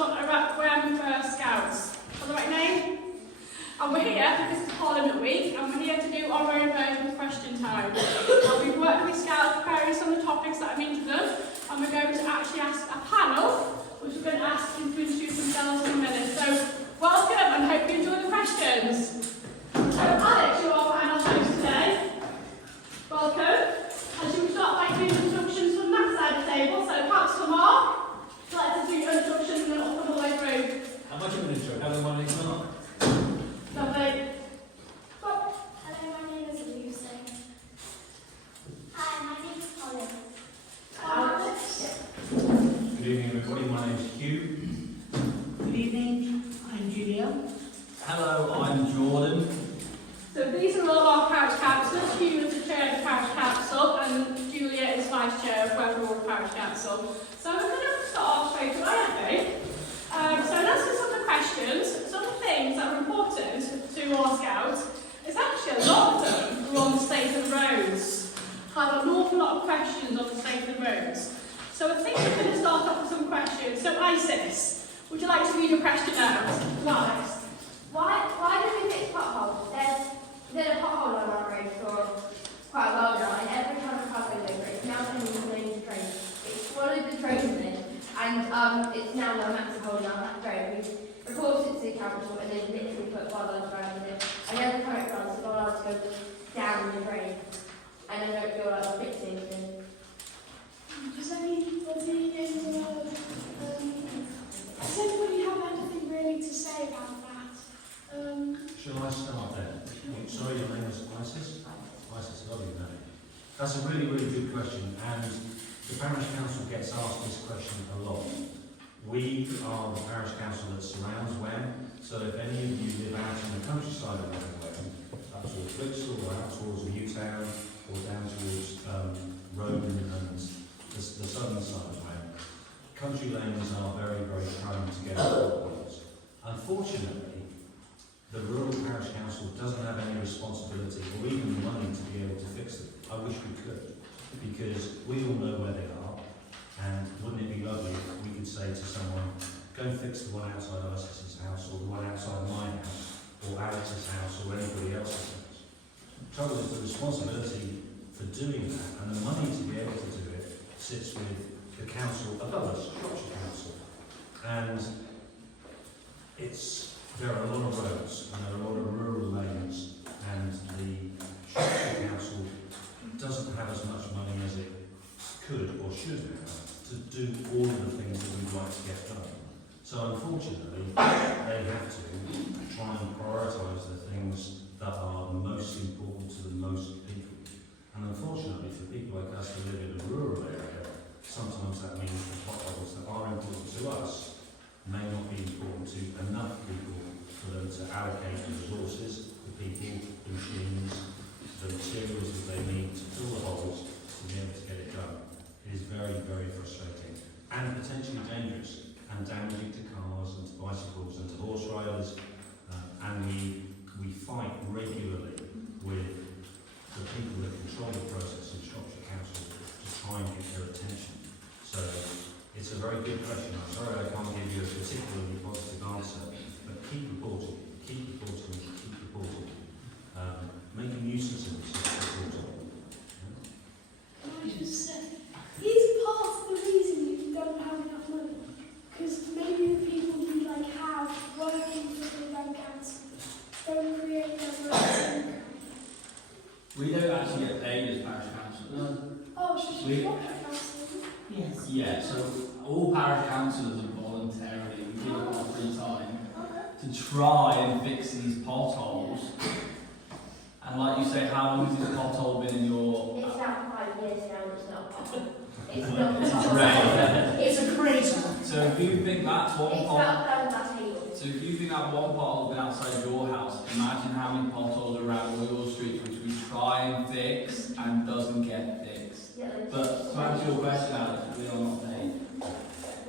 Council are at Wem Scouts. Got the right name? And we're here because it's Parliament Week, and we're here to do our own version of question time. We've worked with Scouts preparing some of the topics that I mean to them, and we're going to actually ask a panel, which we're going to ask them to introduce themselves in a minute. So, welcome, and hope you enjoy the questions. So, Alex, you're our panel host today. Welcome. And should we start by doing introductions from that side of the table? So, perhaps for Mark, would you like to do your introduction and then I'll come all the way through. How much of an intro? Hello, my name's Mark. Lovely. Hello, my name is Lucy. Hi, my name is Colin. Alex. Good evening, everybody. My name's Hugh. Good evening, I'm Julia. Hello, I'm Jordan. So these are all our parish councillors. Hugh is the chair of the parish council and Julia is vice chair of Weatherall Parish Council. So we're going to start off straight away, I think. So let's do some of the questions. Some of the things that are important to our scouts is actually a lot of them are on the state of the roads. I have an awful lot of questions on the state of the roads. So I think we're going to start off with some questions. So Isis, would you like to read your question out? Alex. Why do we fix potholes? There's a pothole on our road for quite a while now, and every time a car goes over it, it's now turning into a train. It's swallowed the train in it, and it's now a massive hole on that road. We've reported it to the council, and they've literally put bollards around it. And every time it runs, the bollards go down the drain, and I don't feel like we're fixing anything. Does anybody have anything really to say about that? Shall I start then? Sorry, your name is Isis? Isis, lovely name. That's a really, really good question, and the Parish Council gets asked this question a lot. We are the Parish Council that surrounds Wem, so if any of you live out in the countryside of Wem, up towards Brixton or out towards Newtown or down towards Rome and the southern side of Wem, country lanes are very, very prone to get potholes. Unfortunately, the Rural Parish Council doesn't have any responsibility or even the money to be able to fix them. I wish we could, because we all know where they are, and wouldn't it be lovely if we could say to someone, go fix the one outside Isis's house, or the one outside my house, or Alex's house, or anybody else's house. The trouble is the responsibility for doing that, and the money to be able to do it, sits with the council above us, Shropshire Council. And there are a lot of roads, and there are a lot of rural lanes, and the Shropshire Council doesn't have as much money as it could or should have to do all of the things that we'd like to get done. So unfortunately, they have to try and prioritise the things that are most important to the most people. And unfortunately, for people like us who live in a rural area, sometimes that means the potholes that are important to us may not be important to enough people for them to allocate the resources, the people, the machines, the materials that they need to fill the holes to be able to get it done. It is very, very frustrating and potentially dangerous and damaging to cars and to bicycles and to horse riders. And we fight regularly with the people that control the process in Shropshire Council to try and get their attention. So it's a very good question. I'm sorry I can't give you a particularly positive answer, but keep reporting, keep reporting, keep reporting. Make a nuisance of yourself reporting. Can I just say, is part of the reason you don't have enough money? Because maybe the people you have working for the Wem Council don't create their own income. We don't actually get paid as parish councillors. Oh, so We- she's not a council. Yes. Yeah, so all parish councillors are voluntarily, we give up our free time Okay. to try and fix these potholes. And like you say, how long has this pothole been in your... It's now 5 years now, and it's not a pothole. It's not a It's pothole. great. It's a crater. So if you think that's one It's pothole... about down that hill. So if you think that one pothole has been outside your house, imagine how many potholes are around all your streets which we try and fix and doesn't get fixed. Yeah, But to answer your question, Alex, we are not paid.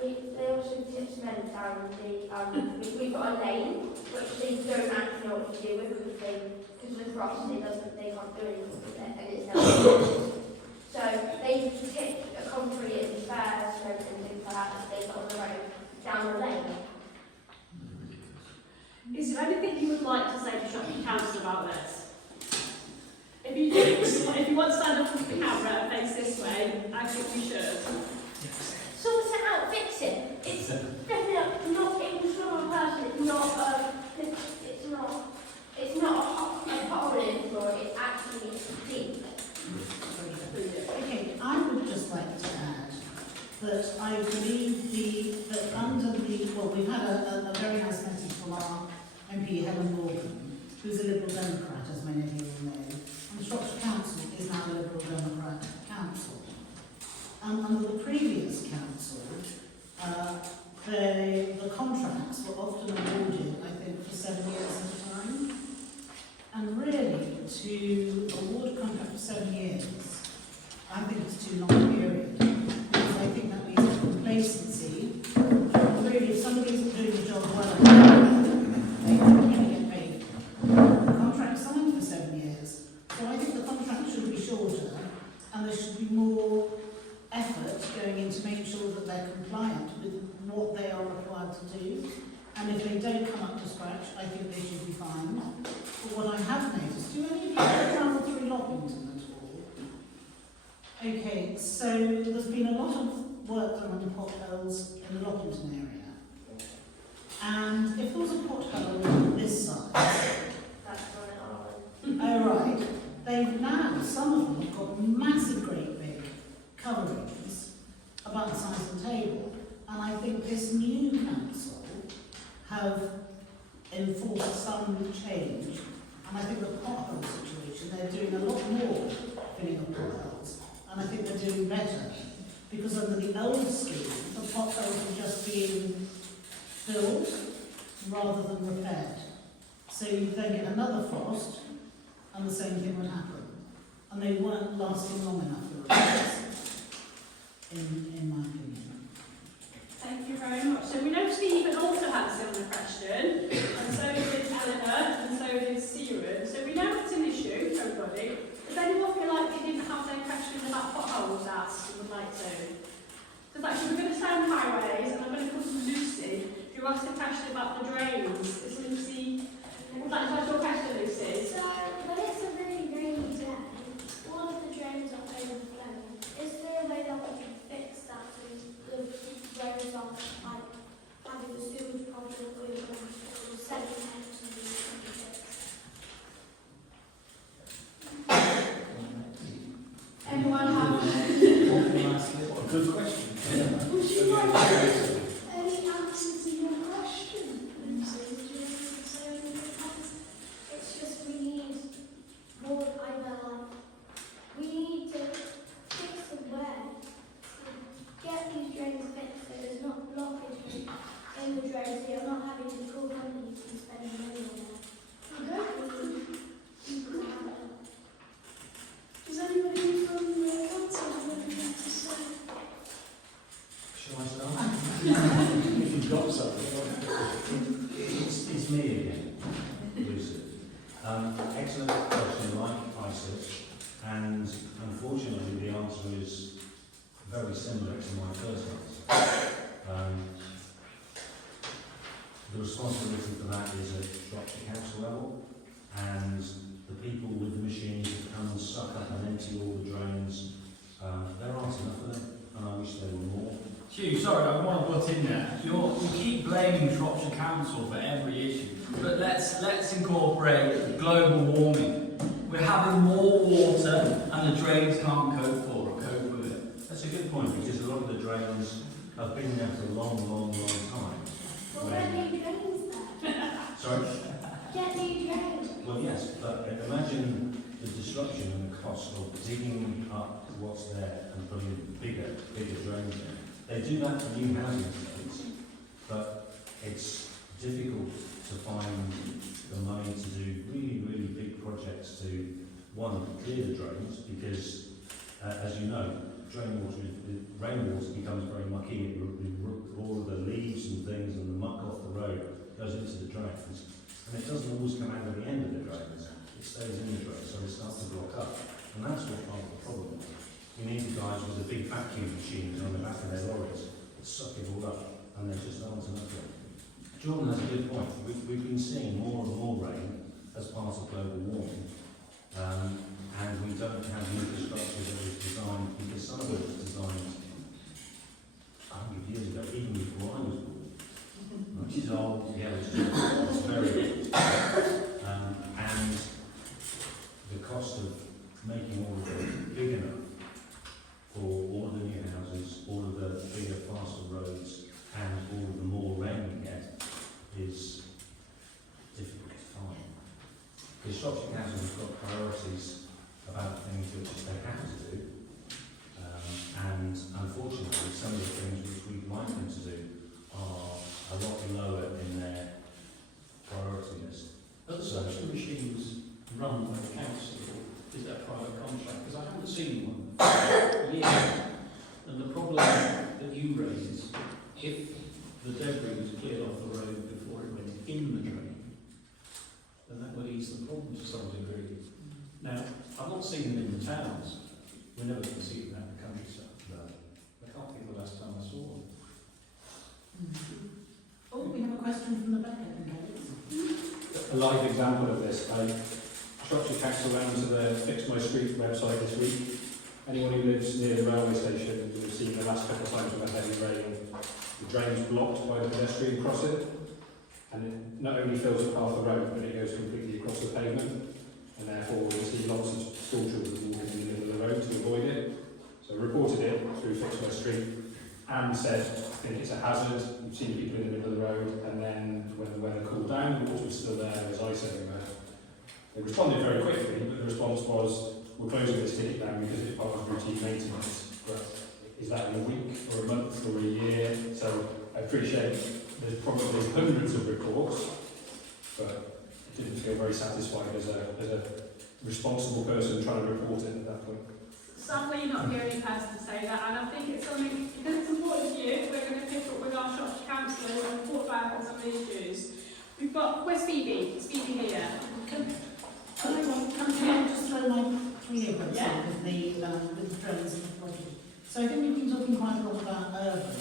They also tip cement down we've got a lane which they don't actually know what to do with because the frost they can't do anything with it and it's now so they tip a concrete and fair cement and things like that they got on the road down the lane I think we should. Sort it out, fix it. It's definitely not in from a person. It's not a hole in the floor. It's actually deep. Okay, I would just like to add that I believe that under we've had a very nice message from our MP Helen Morgan, who's a Liberal Democrat, as many of you will know, and the Shropshire Council is now a Liberal Democrat council. Under the previous council, the contracts were often awarded, I think, for 7 years at a time. And really, to award a contract for 7 years, I think it's too long a period. Because I think that means complacency. Really, if somebody isn't doing the job well, they don't really get paid. The contract signed for 7 years. So I think the contract should be shorter, and there should be more effort going into making sure that they're compliant with what they are required to do. And if they don't come up to scratch, I think they should be fined. But what I have noticed, do any of you travel through Lockington at all? Okay, so there's been a lot of work done on potholes in the Lockington area. And if there was a pothole on this side, That's not an oh right, they've now, some of them have got massive, great big coverings about the size of the table. And I think this new council have enforced some change. And I think the pothole situation, they're doing a lot more filling of potholes. And I think they're doing better. Because under the old scheme, the potholes were just being filled rather than repaired. So you then get another frost, and the same thing would happen. And they weren't lasting long enough for repairs, in my opinion. Thank you very much. So we know Stephen also had a similar question, and so did Eleanor, and so did Seward. So we know it's an issue, everybody. Does anyone feel like they didn't have their questions about potholes asked and would like to? Because actually we're going to stay on highways, and I'm going to come to Lucy, who asked a question about the drains. Is Lucy, would like to ask your question, Lucy? So, when it's a really rainy day, all of the drains are overflowing. Is there a way that we can fix that so the drains are like having the sewage problem with sediment and these things? Anyone have? Good question. Would you like any answer to your question, Lucy? Would you like to say anything? It's just we need more we need to fix the way to get these drains fixed so there's not blockage in the drains. You're not having to call companies and spend money on that. Does anybody from the council have anything to say? Shall I start? If you've got something. It's me again, Lucy. Excellent question, like ISIS, and unfortunately the answer is very similar to my first answer. The responsibility for that is at Shropshire Council level, and the people with the machines that come and suck up and empty all the drains, there aren't enough of them, and I wish there were more. Hugh, sorry, I want to butt in there. You keep blaming Shropshire Council for every issue, but let's incorporate global warming. We're having more water, and the drains can't cope with it. That's a good point, because a lot of the drains have been there for a long, long, long time. Well, get new drains there. Sorry? Get new drains. Well, yes, but imagine the disruption and the cost of digging up what's there and putting bigger drains in. They do that for new housing estates, but it's difficult to find the money to do really, really big projects to, one, clear the drains, because, as you know, rainwater becomes very mucky. All of the leaves and things and the muck off the road goes into the drains, and it doesn't always come out at the end of the drains. It stays in the drain, so it starts to block up, and that's what part of the problem is. You need the guys with the big vacuum machines on the back of their lorries that suck it all up, and there just aren't enough of it. Jordan has a good point. We've been seeing more and more rain as part of global warming, and we don't have infrastructure that was designed, because some of it was designed some of the things which we'd like them to do are a lot lower in their priority list. Are the suction machines run by the council, or is that private contract? Because I haven't seen one for years. And the problem that you raise is if the debris was cleared off the road before it went in the drain, then that would ease the problem to some degree. Now, I've not seen them in the towns. We never can see them out in the countryside. I can't think of the last time I saw them. Oh, we have a question from the back, I think, Alex. A live example of this. Shropshire Council ran to the Fix My Street website this week. Anyone who lives near the railway station will have seen the last couple of times with a heavy rain, the drain's blocked by the pedestrian crossing, and it not only fills up half the road, but it goes completely across the pavement, and therefore we see lots of school children walking in the middle of the road to avoid it. So I reported it through Fix My Street and said, I think it's a hazard, we've seen people in the middle of the road, and then when the weather cooled down, the water was still there, there was ice everywhere. They responded very quickly, but the response was, we're closing this ticket down because it's part of routine maintenance. But is that in a week or a month or a year? So I appreciate there's probably hundreds of reports, but I didn't feel very satisfied as a responsible person trying to report it at that point. Sadly, you're not the only person to say that, and I think it's something, because it's important to you, we're going to pick up with our Shropshire Council and report back on some of the issues. We've got, where's Phoebe? Is Phoebe here? Can I just throw my three words Yeah. in with the drains and the project? So I think we've been talking quite a lot about urban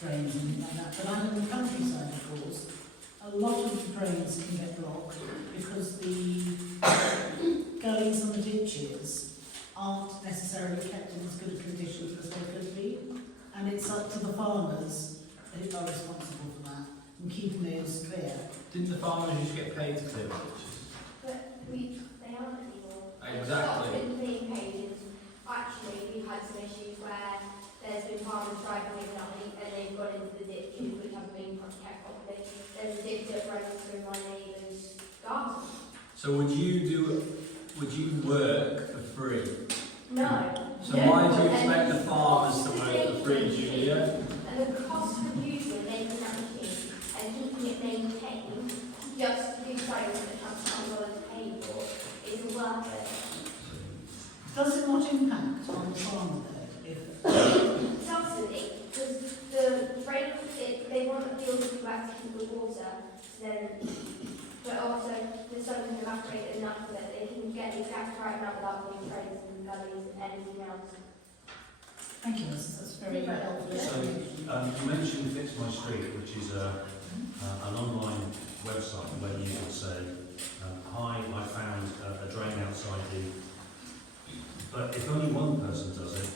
drains and things like that, but out in the countryside, of course, a lot of the drains can get blocked because the gullies and the ditches aren't necessarily kept in as good a condition as they could be, and it's up to the farmers who are responsible for that and keeping those clear. Didn't the farmers just get paid to clear the ditches? But they aren't anymore. Exactly. It's not been being paid, and actually we've had some issues where there's been farmers driving in at night and they've gone into the ditches which haven't been kept properly. There's a ditch that runs through my neighbour's garden. So would you work for free? No. So why do you expect the farmers to work for free, Julia? And the cost of using making that machine and keeping it maintained just to do something that has $10 paid for isn't worth it. Does it not impact on the farmer though? If Subsidy, because the drain, they want the fields to back to keep the water, then, but also the sun can evaporate enough that they can get the exact right amount without putting drains and gullies and anything else. thank you, that's very helpful. So, you mentioned Fix My Street, which is an online website where you could say, hi, I found a drain outside the... But if only one person does it,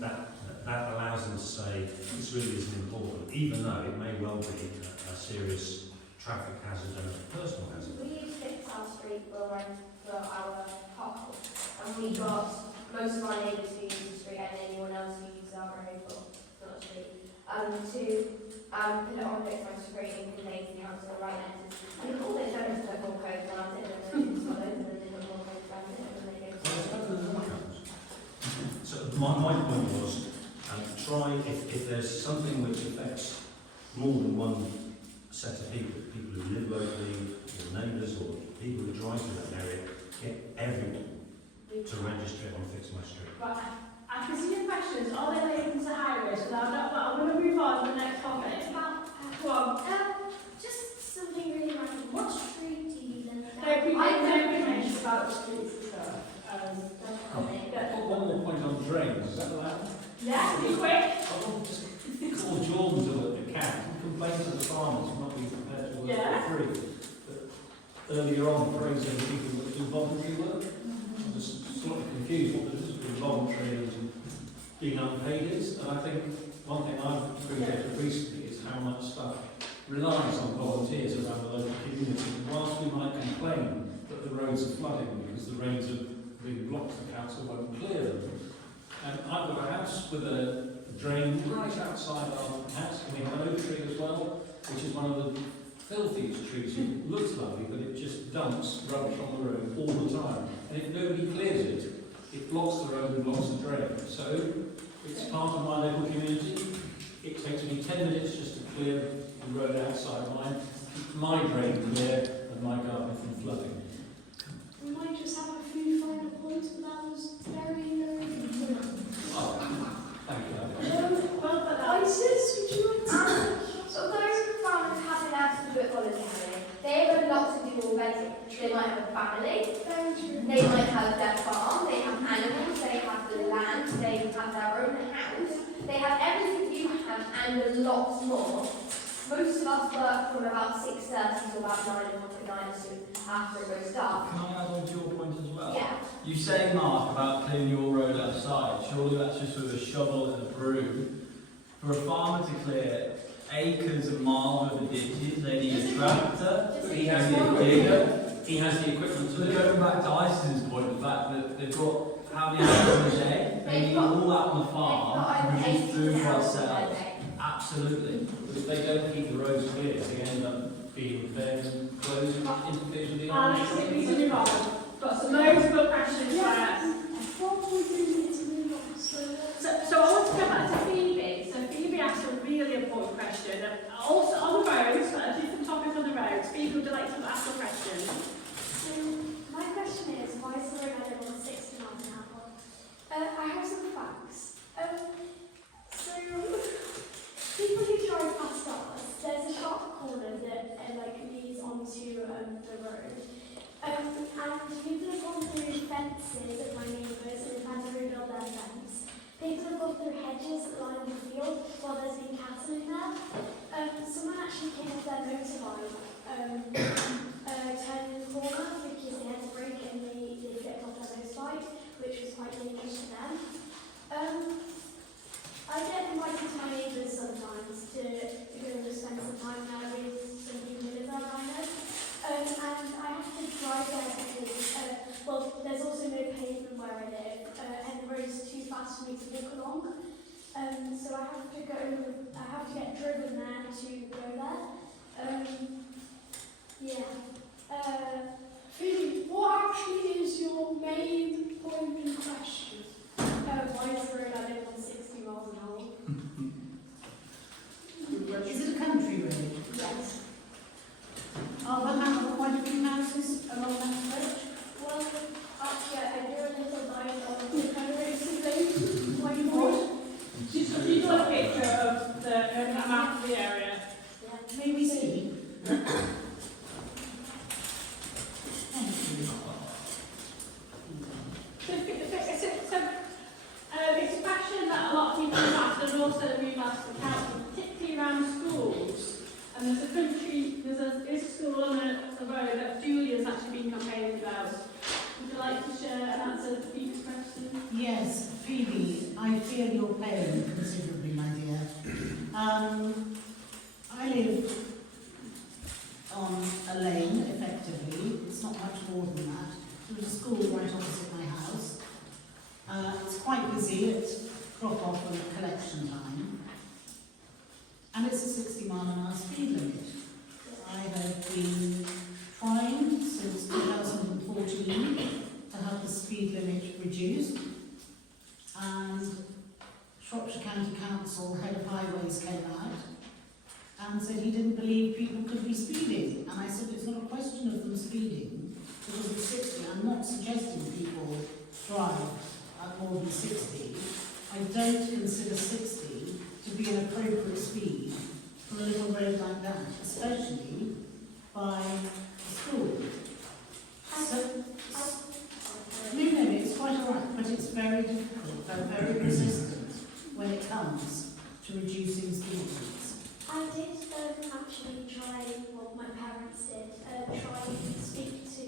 that allows them to say, this really isn't important, even though it may well be a serious traffic hazard and a personal hazard. We use Fix Our Street for our pothole, and we got most of our neighbours who use the street and anyone else who uses our road for not street, to put it on Fix My Street and convey to the council right answers. And all they've done is put more codes around it, and then follows, and then they put more codes around it, and then they go So it's better than what happens. So my point was, try if there's something which affects more than one set of people who live locally, or neighbours, or people who drive through that area, get everyone to register it on Fix My Street. Right, I can see your questions. Are they linked to highways? So I'm going to move on to the next topic. Go on. Just something really random. What street do you live in? Don't be mentioned about the streets and stuff. One more point on drains, is that allowed? Yeah, be quick. I want to call Jordan to look at CAT and complain to the farmers for not being prepared to work Yeah. for free. But earlier on, praising people that do voluntary work, I'm just sort of confused what the difference between voluntary and being unpaid is. And I think one thing I've appreciated recently is how much stuff relies on volunteers around the local community. And whilst we might complain that the roads are flooding because the rains are being blocked, the council won't clear them. And I've got a house with a drain right outside our house, and we have an oak tree as well, which is one of the filthiest trees. It looks lovely, but it just dumps rubbish on the road all the time. And if nobody clears it, it blocks the road and blocks the drain. So It's part of my local community. It takes me 10 minutes just to clear the road outside mine, my drain clear and my garden from flooding. We might just have a few final points, but that was very, very good. Oh, thank you. Well, but that Isis, would you like to? So those farmers have been asked to do it voluntarily. They have a lot to do already. They might have a family, Very true. they might have their farm, they have animals, they have the land, they have their own house, they have everything you have and lots more. Most of us work from about 6:30 to about 9 after it goes dark. Can I add on to your point as well? Yeah. You say, Mark, about clearing your road outside. Surely that's just with a shovel and a broom. For a farmer to clear acres and miles of the ditches, they need a tractor, Just He a- has the equipment. He has the equipment So to do it. going back to Ison's point, the fact that they've got how many hours a day, they need all that on the farm to produce food for ourselves. Absolutely. But if they don't keep the roads clear, they end up being repaired and closed and interferes with the Alex, I think we can move on. Got some loads of good questions for us. What we do need to move on. So I want to go back to Phoebe. So Phoebe asked a really important question. Also on the roads, a different topic on the roads. Phoebe, would you like to ask a question? So my question is, why is the road I live on 60 miles an hour? I have some facts. So people who drive past us, there's a sharp corner that leads onto the road. And people have gone through fences of my neighbours and have had to rebuild their fence. People have gone through hedges that line the field while there's been cattle in there. Someone actually came off their motorbike, turning the corner because they had to brake and they flipped off their motorbike, which was quite dangerous for them. I get invited to my neighbours sometimes to go and spend some time there with some people who live around there. And I have to drive there because, there's also no pavement where I live, and the road's too fast for me to walk along. So I have to get driven there to go there. Phoebe, what actually is your main point in question? Why is the road I live on 60 miles an hour? Is it a country road? Yes. Are there quite a few houses along that stretch? Well, actually, I do a little dialogue with my basically. Why not? She's got a picture of the map of the area. Yeah. May we see? Thank you. It's a question that a lot of people have asked, and also we've asked the council, particularly around schools. And there's a school on the road that Julia's actually been campaigning about. Would you like to share an answer to Phoebe's question? Yes, Phoebe, I feel your pain considerably, my dear. I live on a lane, effectively. It's not much more than that. There's a school right opposite my house. It's quite busy. It's drop-off and collection time. And it's a 60-mile-an-hour speed limit. I have been trying since 2014 to have the speed limit reduced, and Shropshire County Council head of highways came out and said he didn't believe people could be speeding, and I said it's not a question of them speeding because it's 60. I'm not suggesting people drive at more than 60. I don't consider 60 to be an appropriate speed for a little road like that, especially by a school. So, no, it's quite all right, but it's very difficult. They're very resistant when it comes to reducing speed limits. I did actually try, well, my parents did, try to speak to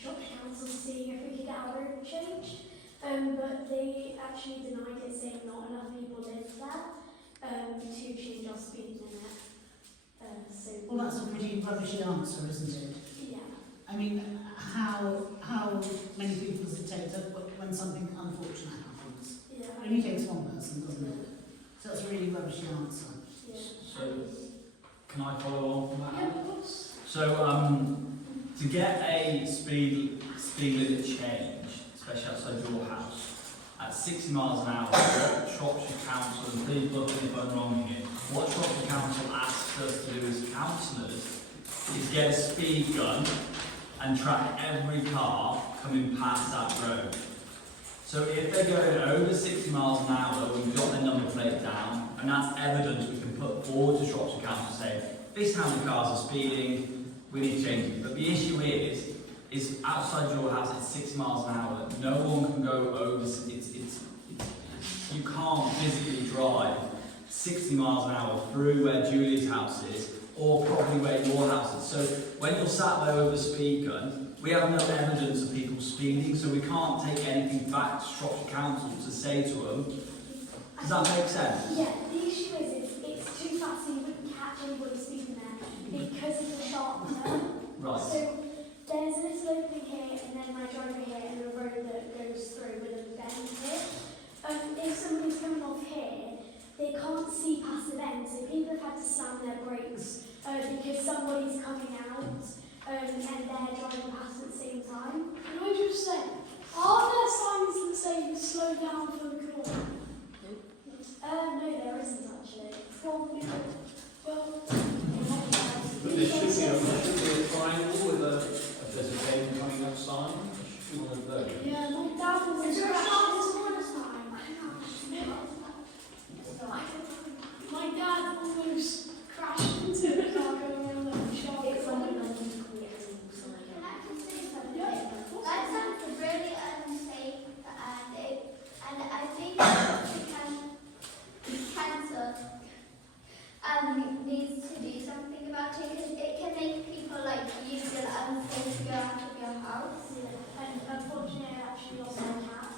Shropshire Council to see if we could get our road changed, but they actually denied it, saying not enough people live there to change our speed limit. Well, that's a pretty rubbishy answer, isn't it? Yeah. I mean, how many people does it take when something unfortunate happens? Yeah. It only takes one person, doesn't it? So that's a really rubbishy answer. Yeah. So, can I follow on from that? Yeah, of course. So, to get a speed limit change, especially outside your house, at 60 miles an hour, what Shropshire Council, and please look me if I'm wrong here, what Shropshire Council asked us to do as councillors is get a speed gun and track every car coming past that road. So if they're going over 60 miles an hour, we've got their number plate down, and that's evidence we can put forward to Shropshire Council saying, this is how many cars are speeding, we need to change it. But the issue is outside your house at 60 miles an hour, no one can go over, you can't physically drive 60 miles an hour through where Julie's house is, or probably where your house is. So when you're sat there with a speed gun, we have no evidence of people speeding, so we can't take anything back to Shropshire Council to say to them. Does that make sense? Yeah, the issue is it's too fast so you wouldn't catch anybody speeding there because it's a sharp turn. Right. So there's a little opening here and then my driveway here and a road that goes through with a bend here. If somebody's coming off here, they can't see past the bend, so people have had to slam their brakes because somebody's coming out and they're driving past at the same time. Can I just say, are there signs that say slow down for the corner? No, there isn't actually. Probably. Well, But there should be a triangle with if there's a bend coming up sign. There should be one of those. yeah, my dad was Is there a crashed sharp into- corner sign? My dad almost crashed into the car going around the shop. It's on the Can I just say something? Yeah, of course. That sounds really unsafe, and I think the council needs to do something about it because it can make people like you feel unsafe to go out of your house. And unfortunately, I actually lost my cat.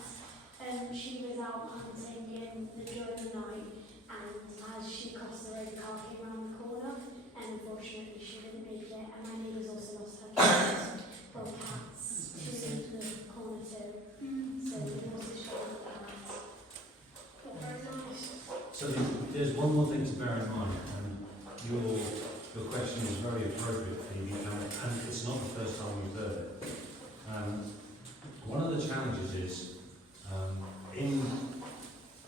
She was out hunting during the night, and as she crossed the road, the car came around the corner, and unfortunately, she didn't make it. And my neighbour's also lost her cats, well, cats, to the corner too. So we also struggled with that. Not very nice. So there's one more thing to bear in mind, and your question is very appropriate, Phoebe, and it's not the first time we've heard it. One of the challenges is, in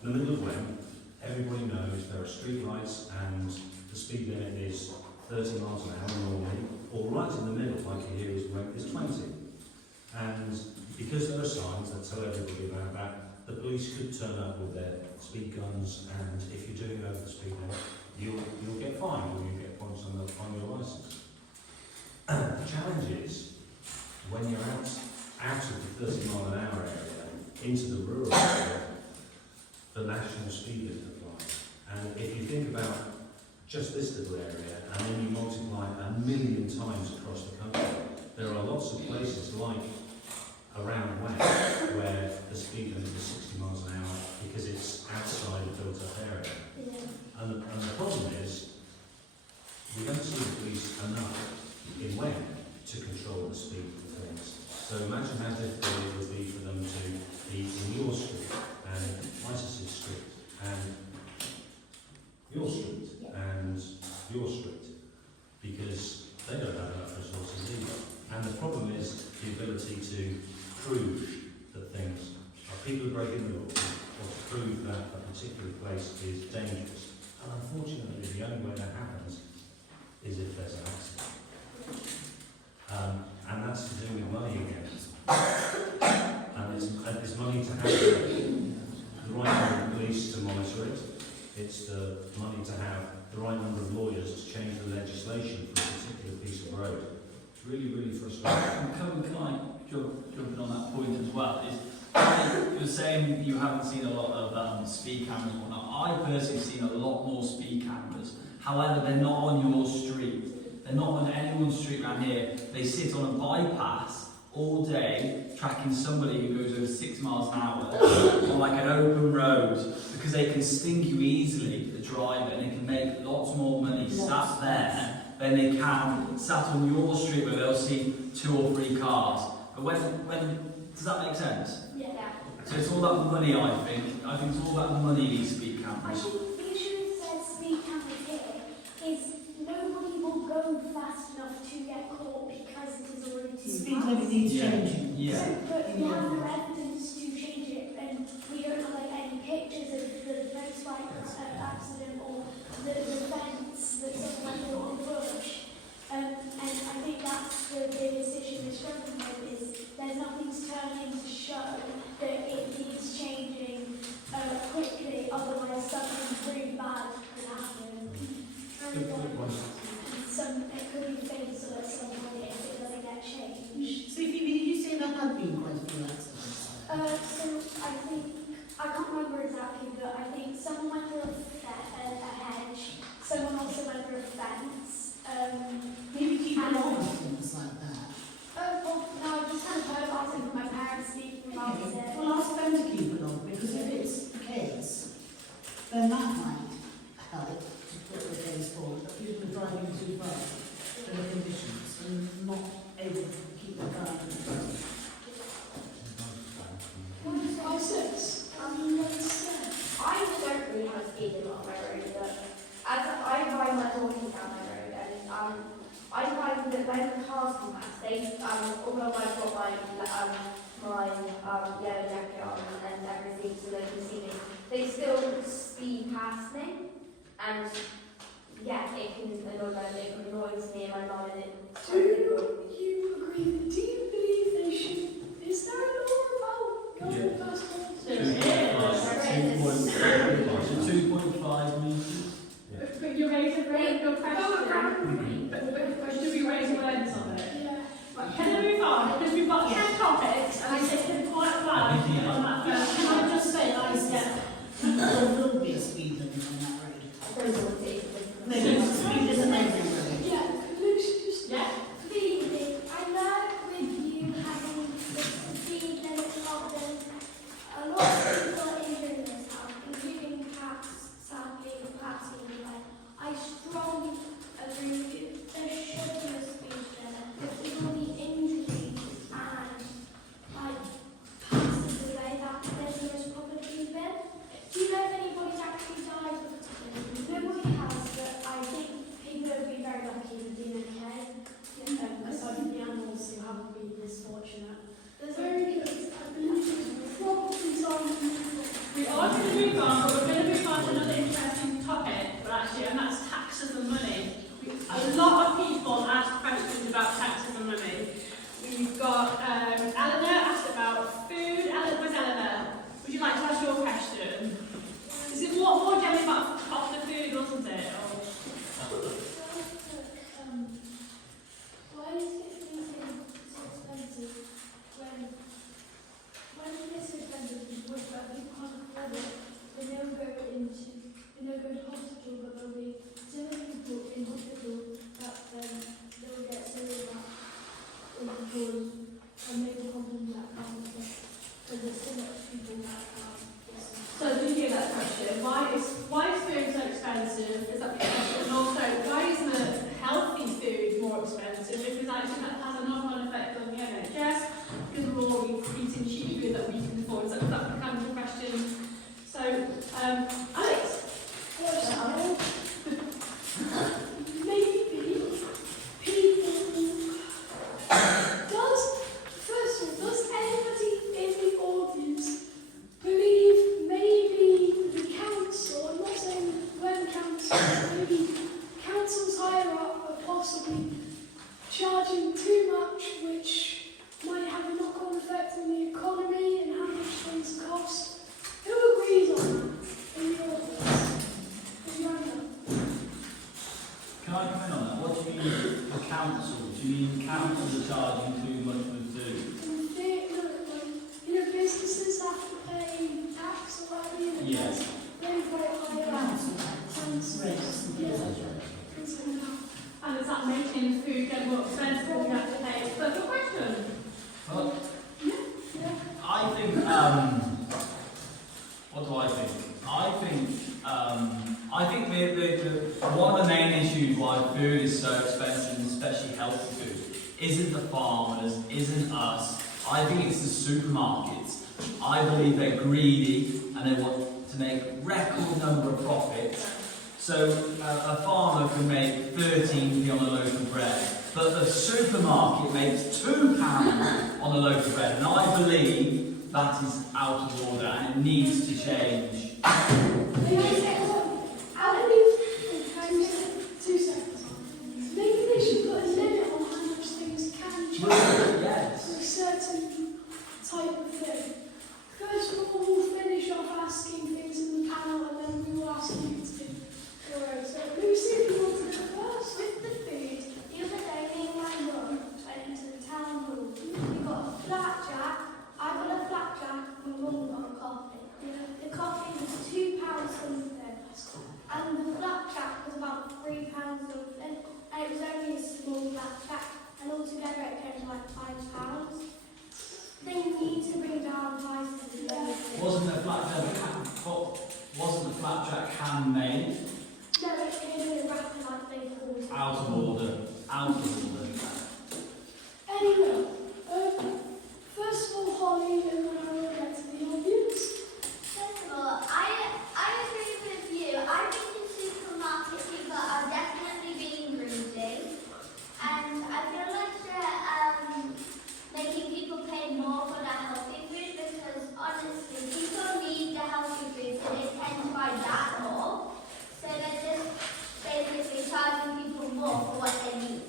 the middle of Wem, everybody knows there are street lights and the speed limit is 30 miles an hour normally, or right in the middle, like here is Wem, is 20. And because there are signs that tell everybody about that, the police could turn up with their speed guns, and if you're doing over the speed limit, you'll get fined or you get points on your licence. The challenge is when you're out of the 30 mile an hour area into the rural area, the national speed limit applies. And if you think about just this little area and then you multiply 1,000,000 times across the country, there are lots of places like around West where the speed limit is 60 miles an hour because it's outside a built up area. Yeah. And the problem is, we don't see the police enough in Wem to control the speed of things. So imagine how difficult it would be for them to be in your street and White's street and your street and your street, because they don't have enough resources either. And the problem is the ability to prove that things are people breaking the law, or to prove that a particular place is dangerous. And unfortunately, the only way that happens is if there's an accident. And that's to do with money again. And it's money to have the right number of police to monitor it. It's the money to have the right number of lawyers to change the legislation for a particular piece of road. It's really, really frustrating. Can I jump in on that point as well? You're saying you haven't seen a lot of speed cameras and whatnot. I personally have seen a lot more speed cameras. However, they're not on your street. They're not on anyone's street around here. They sit on a bypass all day tracking somebody who goes over 6 miles an hour on like an open road because they can sting you easily, the driver, and they can make lots more money sat there than they can sat on your street where they'll see 2 or 3 cars. But when does that make sense? Yeah. So it's all about money, I think. I think it's all about money, these speed I cameras. think the issue with speed cameras here is nobody will go fast enough to get caught because it is already too Speed fast. limit needs Yeah. changing. Yeah. So, but we have no evidence to change it, and we don't Good point. And it could be fatal at some point if it doesn't get changed. So Phoebe, did you say there had been quite a few accidents? So I think, I can't remember exactly, but I think someone went through a hedge, someone also went through a fence. Maybe keep an eye on things like that. Well, no, I just kind of heard about it from my parents speaking about Okay. it. Well, ask them to keep an eye, because if it's the case, then that might help to put the case forward that people are driving too fast for the conditions and not able to keep the car in control. What is 5-6? I mean, what is that? I don't really have a speed limit on my road, but as I ride my walking down my road, and I find that when the cars come past, they although I've got my yellow jacket on and everything, so they can see me, they still speed past me, and yeah, it can annoy them, it annoys me and my mum, and it. Do you agree? Do you believe they should? Is there a law about going past cars? There is. 2.5 metres. But you raise a very good question. But should we raise awareness on it? Yeah. Right, can we move on? Because we've got 10 topics and I think they're quite well on that first. Can I just say, I said, there will be a speed limit on that road. Maybe the speed isn't everywhere. Yeah, Lucy just. Yeah? Phoebe, I know with you having the speed limit problem, a lot of people are injuring themselves, including perhaps sadly, perhaps even like, I strongly agree with you. There should be a speed limit because with all the injuries and like passes away that there's the most probably been. Do you know if anybody's actually died of it? Nobody has, but I think people would be very lucky with being okay. Aside from the animals who haven't been this fortunate. There's very good. I believe it's probably time. We are going to move on, but we're going to move on to another interesting topic, but actually, and that's taxes and money. A lot of people ask questions about taxes and money. We've got Eleanor asked about food. Where's Eleanor? Would you like to ask your question? Is it more generally about the food, wasn't it? Or Why is it so expensive when it is so expensive with that people can't afford it, they never go to hospital, but there'll be so many people in hospital that they will get so much because and they will company that can't afford it. So there's so much people that can't. so did you hear that question? Why is food so expensive? Is that the question? And also, why is the healthy food more expensive? Because actually that has a knock-on effect on the NHS because we're all eating cheap food that we can afford. So that's the kind of question. So, Alex. Maybe people does anybody in the audience believe maybe the council, I'm not saying when council, maybe councils higher up are possibly charging too much, which might have a knock-on effect on the economy and how much things cost? Who agrees on that in the audience? If you don't know. Can I come in on that? What do you mean the council? Do you mean councils are charging too much for food? Businesses have to pay tax or whatever. Yes. They're quite high up. Council tax, rates and things like that. And is that making the food get more expensive if you have to pay? So, good question. Well, I think, what do I think? I think the one of the main issues why food is so expensive, and especially healthy food, isn't the farmers, isn't us. I think it's the supermarkets. I believe they're greedy and they want to make record number of profits. So a farmer can make 13p on a loaf of bread, but the supermarket makes £2 on a loaf of bread, and I believe that is out of order and it needs to change. May I say one? I believe, can I just 2 seconds? Maybe they should put a limit on how much things can charge Yes. for a certain type of thing. First of all, we'll finish off asking things in the panel and then we will ask you to go. So, Lucy, if you want to Snapchat handmade, No, it's going to wrap like they call it. out of order, out of order. Anyway, first of all, Holly, and then I will get to the audience. First of all, I agree with you. I think in supermarkets people are definitely being greedy, and I feel like they're making people pay more for their healthy food because honestly, people need the healthy food, so they tend to buy that more. So they're just basically charging people more for what they need.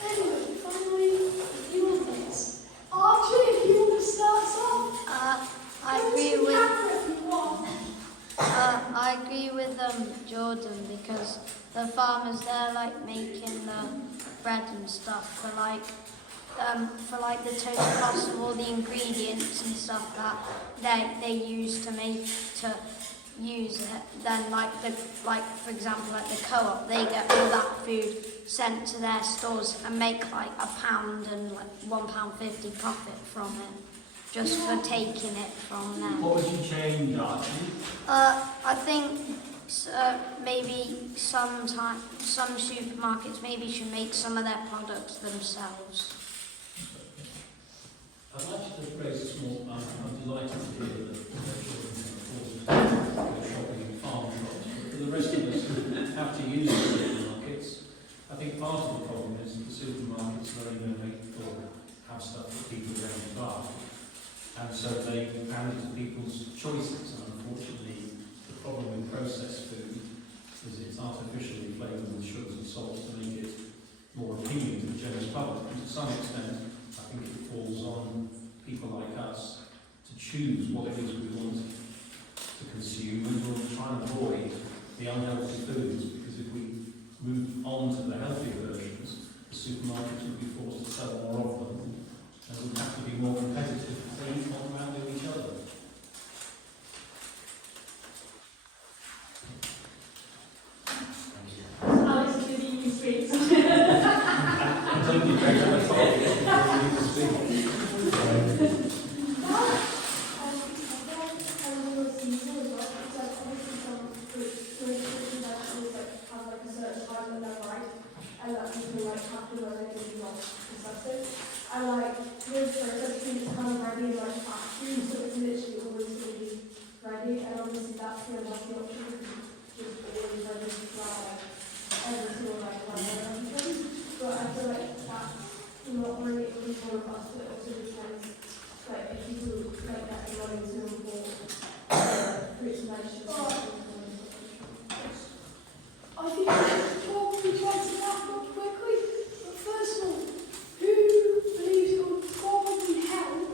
Anyway, finally, the audience. Archie, if you want to start us off. I agree Come to the with camera if you want. I agree with Jordan, because the farmers, they're like making the bread and stuff for like the total cost of all the ingredients and stuff that they use to use it. Then like for example at the co-op, they get all that food sent to their stores and make like £1 and like £1.50 profit from it, just for taking it from them. What would you change, Archie? I think maybe some supermarkets maybe should make some of their products themselves. I'd like to raise a small, I'm delighted to hear that children shopping in farm shops, but for the rest of us who have to use the supermarkets, I think part of the problem is that the supermarkets are only going to make or have stuff that people are going to buy, and so they add to people's choices, and unfortunately the problem with processed food is it's artificially flavoured with sugars and salts to make it more appealing to the general public, and to some extent I think it falls on people like us to choose what it is we want to consume, and we'll try and avoid the unhealthy foods, because if we move on to the healthier versions, the supermarkets would be forced to sell more of them, and would have to be more competitive because they eat one around with each other. Alex is going to eat sweets. I don't think that's what I thought you need to speak. I like with processed food, it's kind of ready and like fast food, so it's literally always going to be ready, and obviously that's the unlucky option because it's just always ready to fly like every single like one and everything. But I feel like that's not really equal of us, but also depends like if people like that and wanting to import fruits and vegetables. I think we should probably try to wrap up quickly, but first of all, who believes it would probably help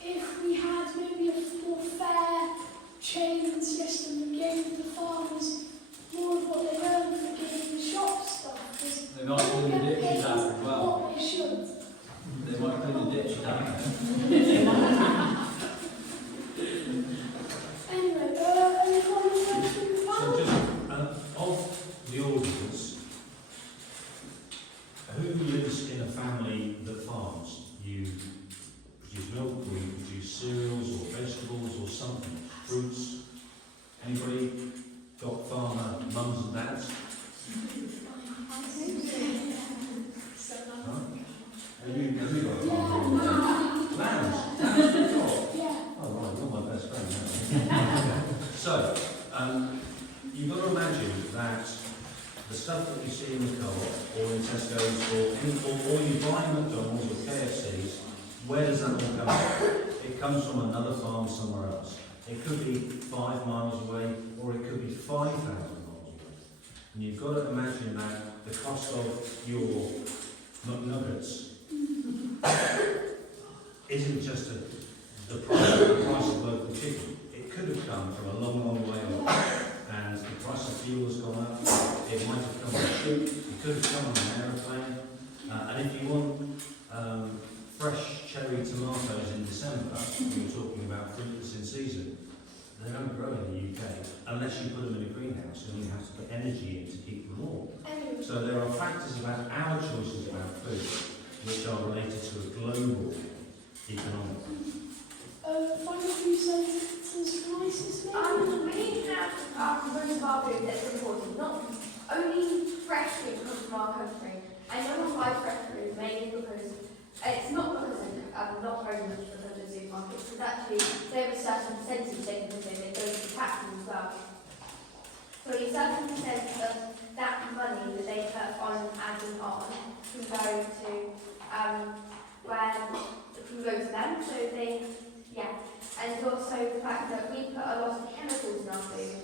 if we had maybe a more fair chain system and gave the farmers more of what they earn for giving the shop stuff? Because They might clean the ditches out as well. what they should. They might clean the ditches out. Anyway, any comments on the So farm? just of the audience, who lives in a family that farms? You produce milk, or you produce cereals or vegetables or something, fruits? Anybody got farmer mums and dads? Huh? Have you got a farmer mum and dad? Lambs? Oh, Yeah. right, you're my best friend now. So, you've got to imagine that the stuff that you see in the co-op or in Tesco's or you buy McDonald's or KFC's, where does that all come from? It comes from another farm somewhere else. It could be 5 miles away or it could be 5,000 miles away. And you've got to imagine that the cost of your McNuggets isn't just the price of local chicken. It could have come from a long, long way off. And the price of fuel has gone up. It might have come on a ship. It could have come on an aeroplane. And if you want fresh cherry tomatoes in December, you're talking about fruit that's in season, they don't grow in the UK unless you put them in a greenhouse and you have to put energy in to keep them warm. Anyway. So there are factors about our choices about food which are related to a global economic. Final few sentences Mrs. Rice's maybe? We have most of our food that's imported, not only fresh food comes from our country. And no one buys fresh food mainly because it's not because not very much because of supermarkets. It's actually there is certain percentage taken with it that goes to taxes as well. So a certain percent of that money that they put on adding on can go to them. So they and also the fact that we put a lot of chemicals in our food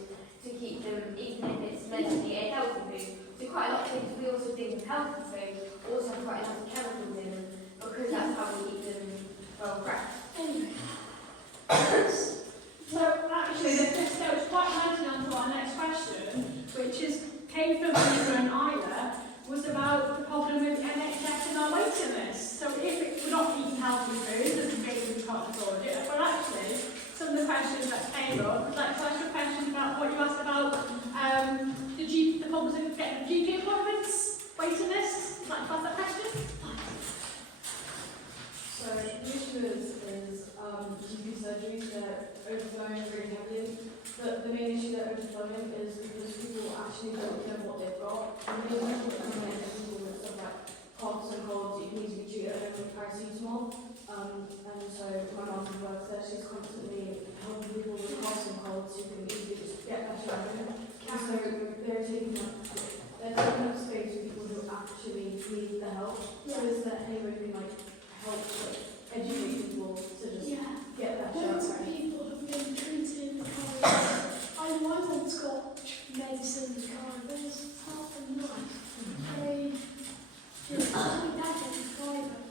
to keep them, even if it's meant to be a healthy food. So quite a lot of things we also think of healthy food also have quite a lot of chemicals in them because that's how we keep them well fresh. Anyway. So actually, this goes quite nicely on to our next question, which came from Eva and Isla, was about the problem with NHS and our waiting list. So if we're not eating healthy food, doesn't mean we can't afford it. But actually, some of the questions that came up, I'd like to ask you a question about what you asked about the problems with getting GP appointments, waiting lists. Would you like to ask that question? So the issue is GP surgeries that are overflowing really heavily. The main issue that overflowing is because people actually don't know what they've got. And the main people that come in are people with stuff like coughs and colds. You can easily treat at home with paracetamol. And so my mum who works there, she's constantly helping people with coughs and colds who can easily just get better at home. And so they're taking up space for people who actually need the help. So is there any way we might help educate people to just get that Loads shot of right? people have been treated my mum's got medicine cards, half a night. They just like that in private.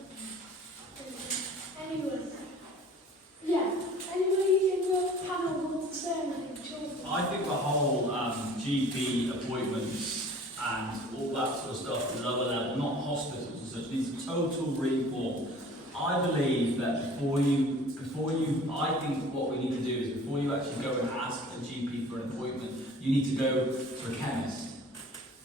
Anyway, anybody in the panel want to say anything? Sure. I think the whole GP appointments and all that sort of stuff at lower level, not hospitals and such, needs a total reform. I believe that before you, I think what we need to do is before you actually go and ask a GP for an appointment, you need to go to a chemist.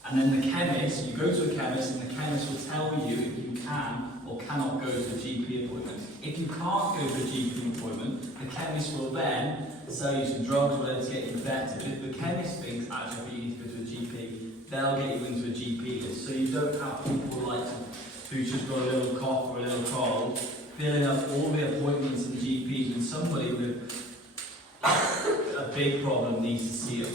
And then the chemist, you go to a chemist and the chemist will tell you if you can or cannot go to a GP appointment. If you can't go to a GP appointment, the chemist will then sell you some drugs or whatever to get you better. But if the chemist thinks actually you need to go to a GP, they'll get you into a GP list. So you don't have people like who's just got a little cough or a little cold, filling up all the appointments in the GPs when somebody with a big problem needs to see it.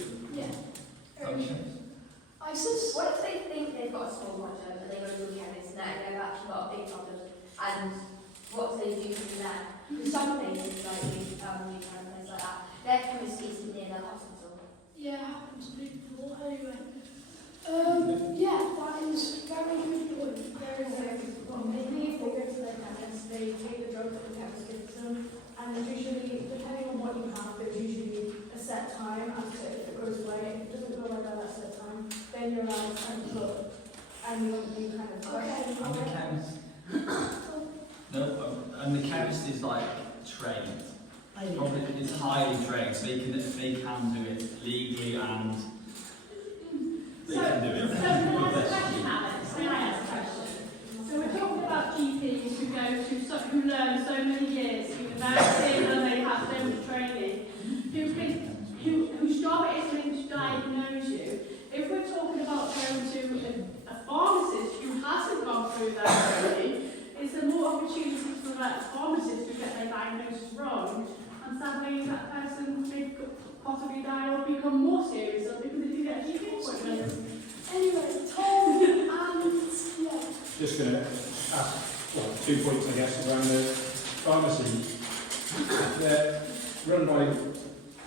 I just What if they think they've got a small problem and they go to a chemist and they've actually got a big problem? And what do they do from there? Because some places like Newtown and places like that, their chemist isn't near their hospital. happened to me before. Anyway, that is very good point. There is a maybe if they go to their chemist, they take the drug that the chemist gives them, and there's usually, depending on what you have, there's usually a set time as to if it goes away. If it doesn't go away by that set time, then you're allowed to kind of look, and you kind of question And the chemist, and the chemist is like trained. Probably is highly trained, so they can do it legally and they can do it. So can I ask a question, Alex? May I ask a question? So we're talking about GPs who learn so many years at university and they have so much training, whose job it is to diagnose you. If we're talking about going to a pharmacist who hasn't gone through that training, is there more opportunity for that pharmacist to get their diagnosis wrong? And sadly, that person may possibly die or become more serious because they do get a GP appointment. Anyway, Tom and Just going to ask 2 points, I guess, around the pharmacy. They're run by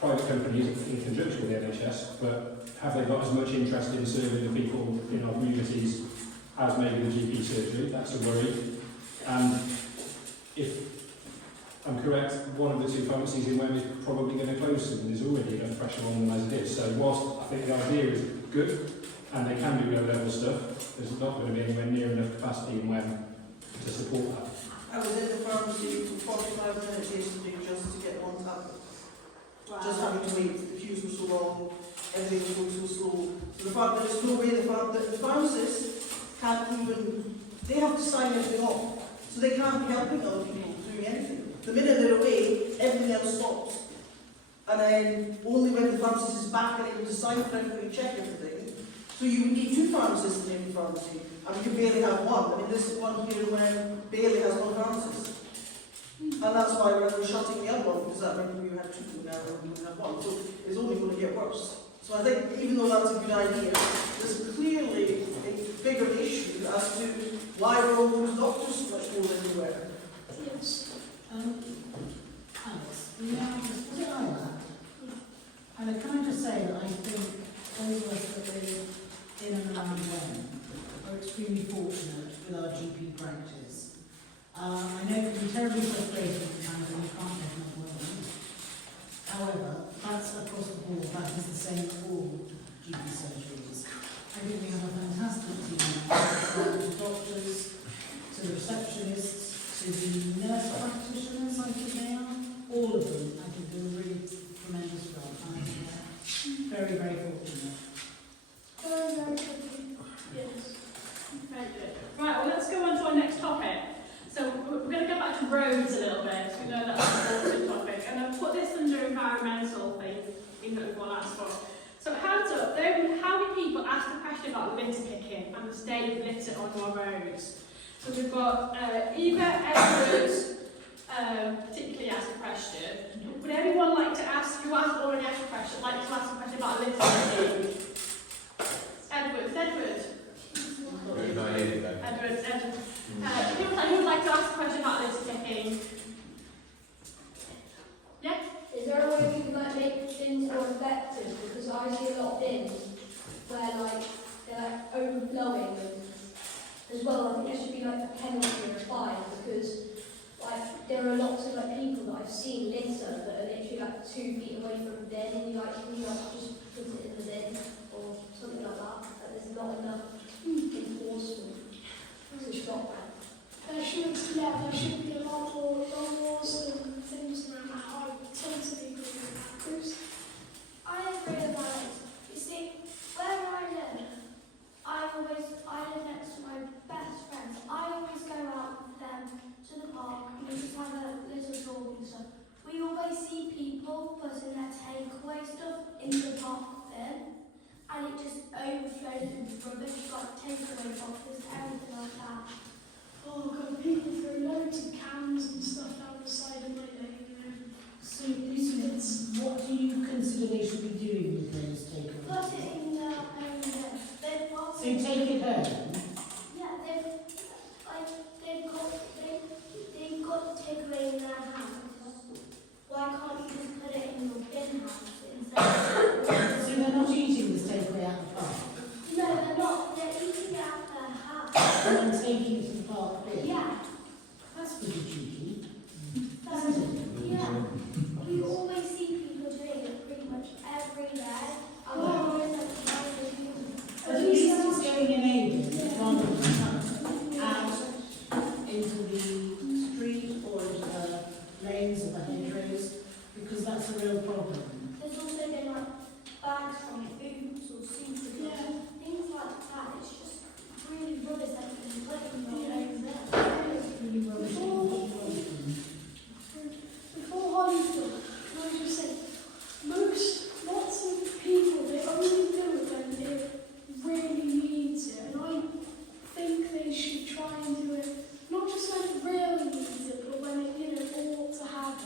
private companies in conjunction with the NHS, but have they got as much interest in serving the people in our communities as maybe the GP surgery? That's a worry. And if I'm correct, one of the 2 pharmacies in Wembley is probably going to close soon. There's already enough pressure on them as it is. So whilst I think the idea is good, and they can do low-level stuff, there's not going to be anywhere near enough capacity in Wem to support that. I was in the pharmacy for 45 minutes yesterday just to get one tablet. Just having to wait, the queues were so long, everything was going so slow. So the fact that there's no way the pharmacists can't even, they have to sign everything off. So they can't be helping other people doing anything. The minute they're away, everything else stops. and then only when the pharmacist is back and able to sign for everybody, check everything. So you would need 2 pharmacists in every pharmacy, and we can barely have 1. I mean, this is one here where barely has 1 pharmacist. And that's why we're shutting the other one, because that meant we had 2 now and we have 1. So it's only going to get worse. So I think even though that's a good idea, there's clearly a bigger issue as to why we're all going to doctors so much more everywhere. Yes. Alex, was it Isla? And can I just say that I think those of us that live in and around Wren are extremely fortunate with our GP practice. I know it can be terribly frustrating at times when you can't get an appointment. However, that's across the board, that is the same for all GP surgeries. I think we have a fantastic team now, from the doctors, to the receptionists, to the nurse practitioners, I think they are. All of them, I think, do a really tremendous job. I'm very, very fortunate. Very, very good. Yes. Very good. Right, well, let's go on to our next topic. So we're going to go back to roads a little bit, because we know that's an important topic. And I've put this under environmental thing that we've all asked for. So hands up, how many people asked a question about litter picking and the state of litter on our roads? So we've got Eva, Edward, particularly asked a question. Would anyone like to ask, who has already asked a question, like to ask a question about litter picking? Edward. Edward. Who would like to ask a question about litter picking? Yeah? Is there a way we can like make bins more effective? Because I see a lot of bins where like they're like overflowing and as well. I think there should be like a penalty or a fine because like there are lots of like people that I've seen litter that are literally like 2 feet away from the bin and you like just put it in the bin or something like that. But there's not enough enforcement to stop that. There should be a lot more laws and things now. I tend to be good with that. Bruce? I agree about it. You see, where I live, I live next to my best friends. I always go out with them to the park and we just have a little talk and stuff. We always see people putting their takeaway stuff in the park bin and it just overflows with rubbish, like takeaway boxes, everything like that. Oh god, people throw loads of cans and stuff down the side of my lane, So, what do you consider they should be doing with those takeaways? Put it in the own bin. They've got So you take it home? yeah, they've got to take away in their house. Why can't you just put it in your bin house instead? So they're not eating this takeaway out the park? No, they're not. They're eating it out their house. And then taking it to the park bin? Yeah. That's pretty cheeky. Yeah. We always see people doing it pretty much every day. I'm Oh. always like finding At least it's going in aiding rather than out into the street or into the lanes or the hedgerows, because that's a real problem. There's also been like bags from foods or supermarkets, things like that. It's just really rubbish that you can put in your own there. It's really rubbish and problem. Before Holly's done, can I just say, lots of people, they only do it when they really need it. And I think they should try and do it, not just when it really needs it, but when it, ought to have it.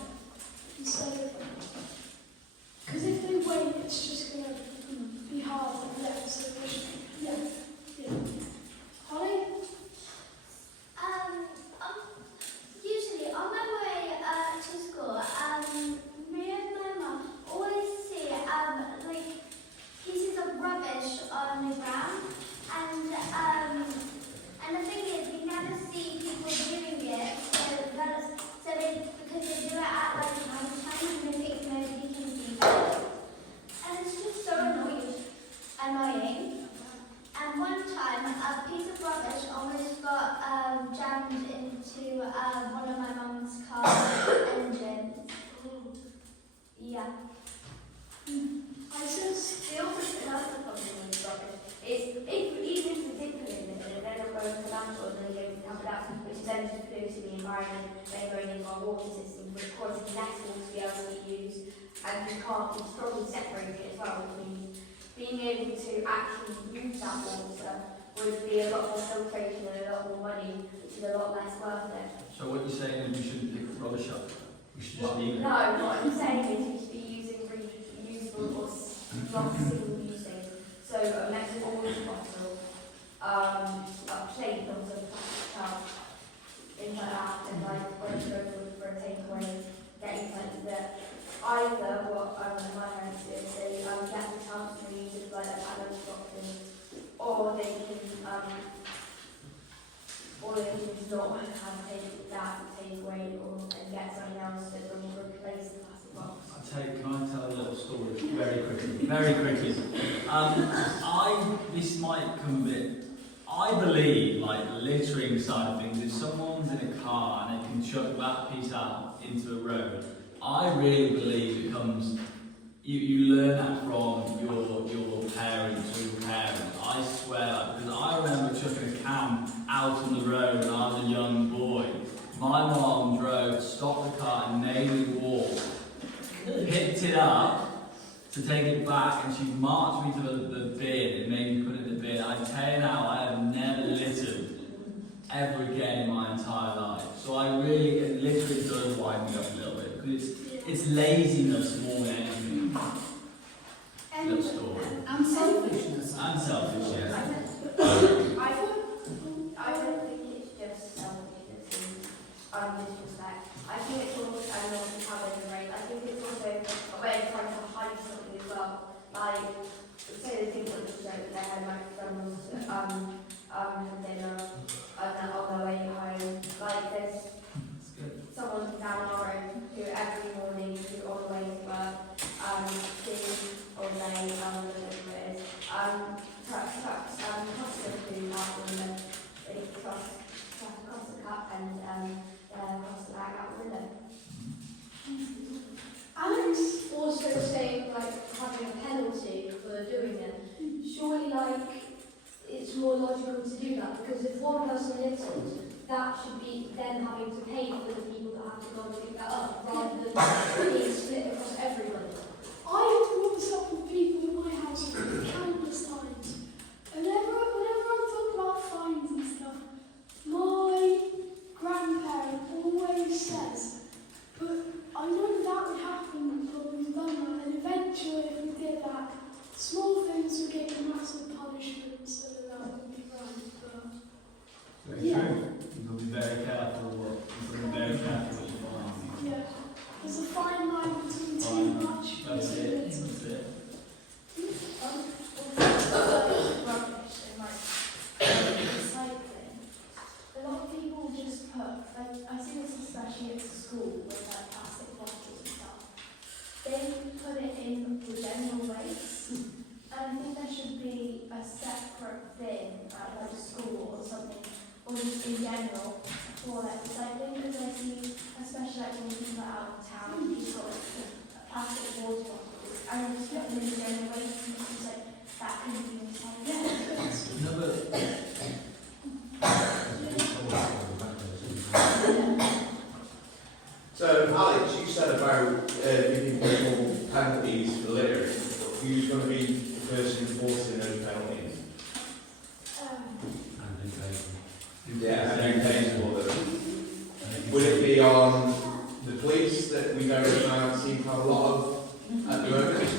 Instead of, because if they wait, it's just going to be hard for them. So they should, yeah. Holly? Usually on my way to school, me and my mum always see like pieces of rubbish on the ground, and the thing is we never see people doing it. Because they do it at like lunchtime and they think nobody can see them, and it's just so annoying. And one time, a piece of rubbish almost got jammed into one of my mum's car engines. Yeah. I just feel that's the problem with rubbish. Even if they did put it in the bin, then they'll go to landfill and they don't have that, which is then just polluting the environment, then going into our water system, which causes less water to be able to use. and you can't be strongly separated as well, which means being able to actually use that water would be a lot more filtration and a lot more money, which is a lot less worth it. So what you're saying is we shouldn't pick rubbish up. We should just leave it. No, what I'm saying is you should be using reusable or not single using. So a metal orange bottle, shaped on some plastic cup, things like that, and like when you go for a takeaway, getting something that either what my parents do is they get the chance to use it like a paddle boxes, or they can just not have takeaway and get something else that will replace the plastic box. Can I tell a little story very quickly? Very quickly. This might come a bit. I believe, like the littering side of things, if someone's in a car and they can chuck that piece out into a road, I really believe it comes. You learn that from your parents or your parents. I swear, because I remember chucking a can out on the road when I was a young boy. My mom drove, stopped the car, and made me walk. Picked it up to take it back, and she marched me to the bin and made me put it in the bin. I tell you now, I have never littered ever again in my entire life. So it literally does wind me up a little bit, because it's laziness more than anything. Little story. And selfishness. And selfish, yes. I don't think it's just selfishness and disrespect. I think it's also having a race. I think it's also a way of trying to hide something as well. Like, say the people that they had McDonald's for dinner and on their way home. Like, there's someone down our road who every morning, who on the way to work, all day, whatever it is, trucks custard food out the window. They toss a custard cup and custard bag out the window. Alex also saying like having a penalty for doing it. Surely like it's more logical to do that, because if one person litters, that should be them having to pay for the people that have to go and pick that up, rather than being split across everybody. I brought this up with people in my house countless times. Whenever I'm talking about fines and stuff, my grandparent always says, but I know that would happen, but we've done that, and eventually if we did that, small things would get massive punishments, and that would be right, but yeah. You've got to be very careful. You've got to be very careful what you find. Yeah, there's a fine line between too much and That's too it. little. That's it. Rubbish and like recycling. A lot of people just put, like, I see this especially at school with like plastic bottles and stuff. They put it in the general waste, and I think there should be a separate thing at like school or something, or just in general for like recycling, because I see, especially like when people are out of town, people got like plastic water bottles, and just put them in the general waste, and it's like that can be recycled. No, but So, Alex, you said about giving people penalties for littering. Who's going to be the person enforcing those penalties? Yeah, and who pays for them? Would it be on the police that we don't seem to have a lot of at the moment?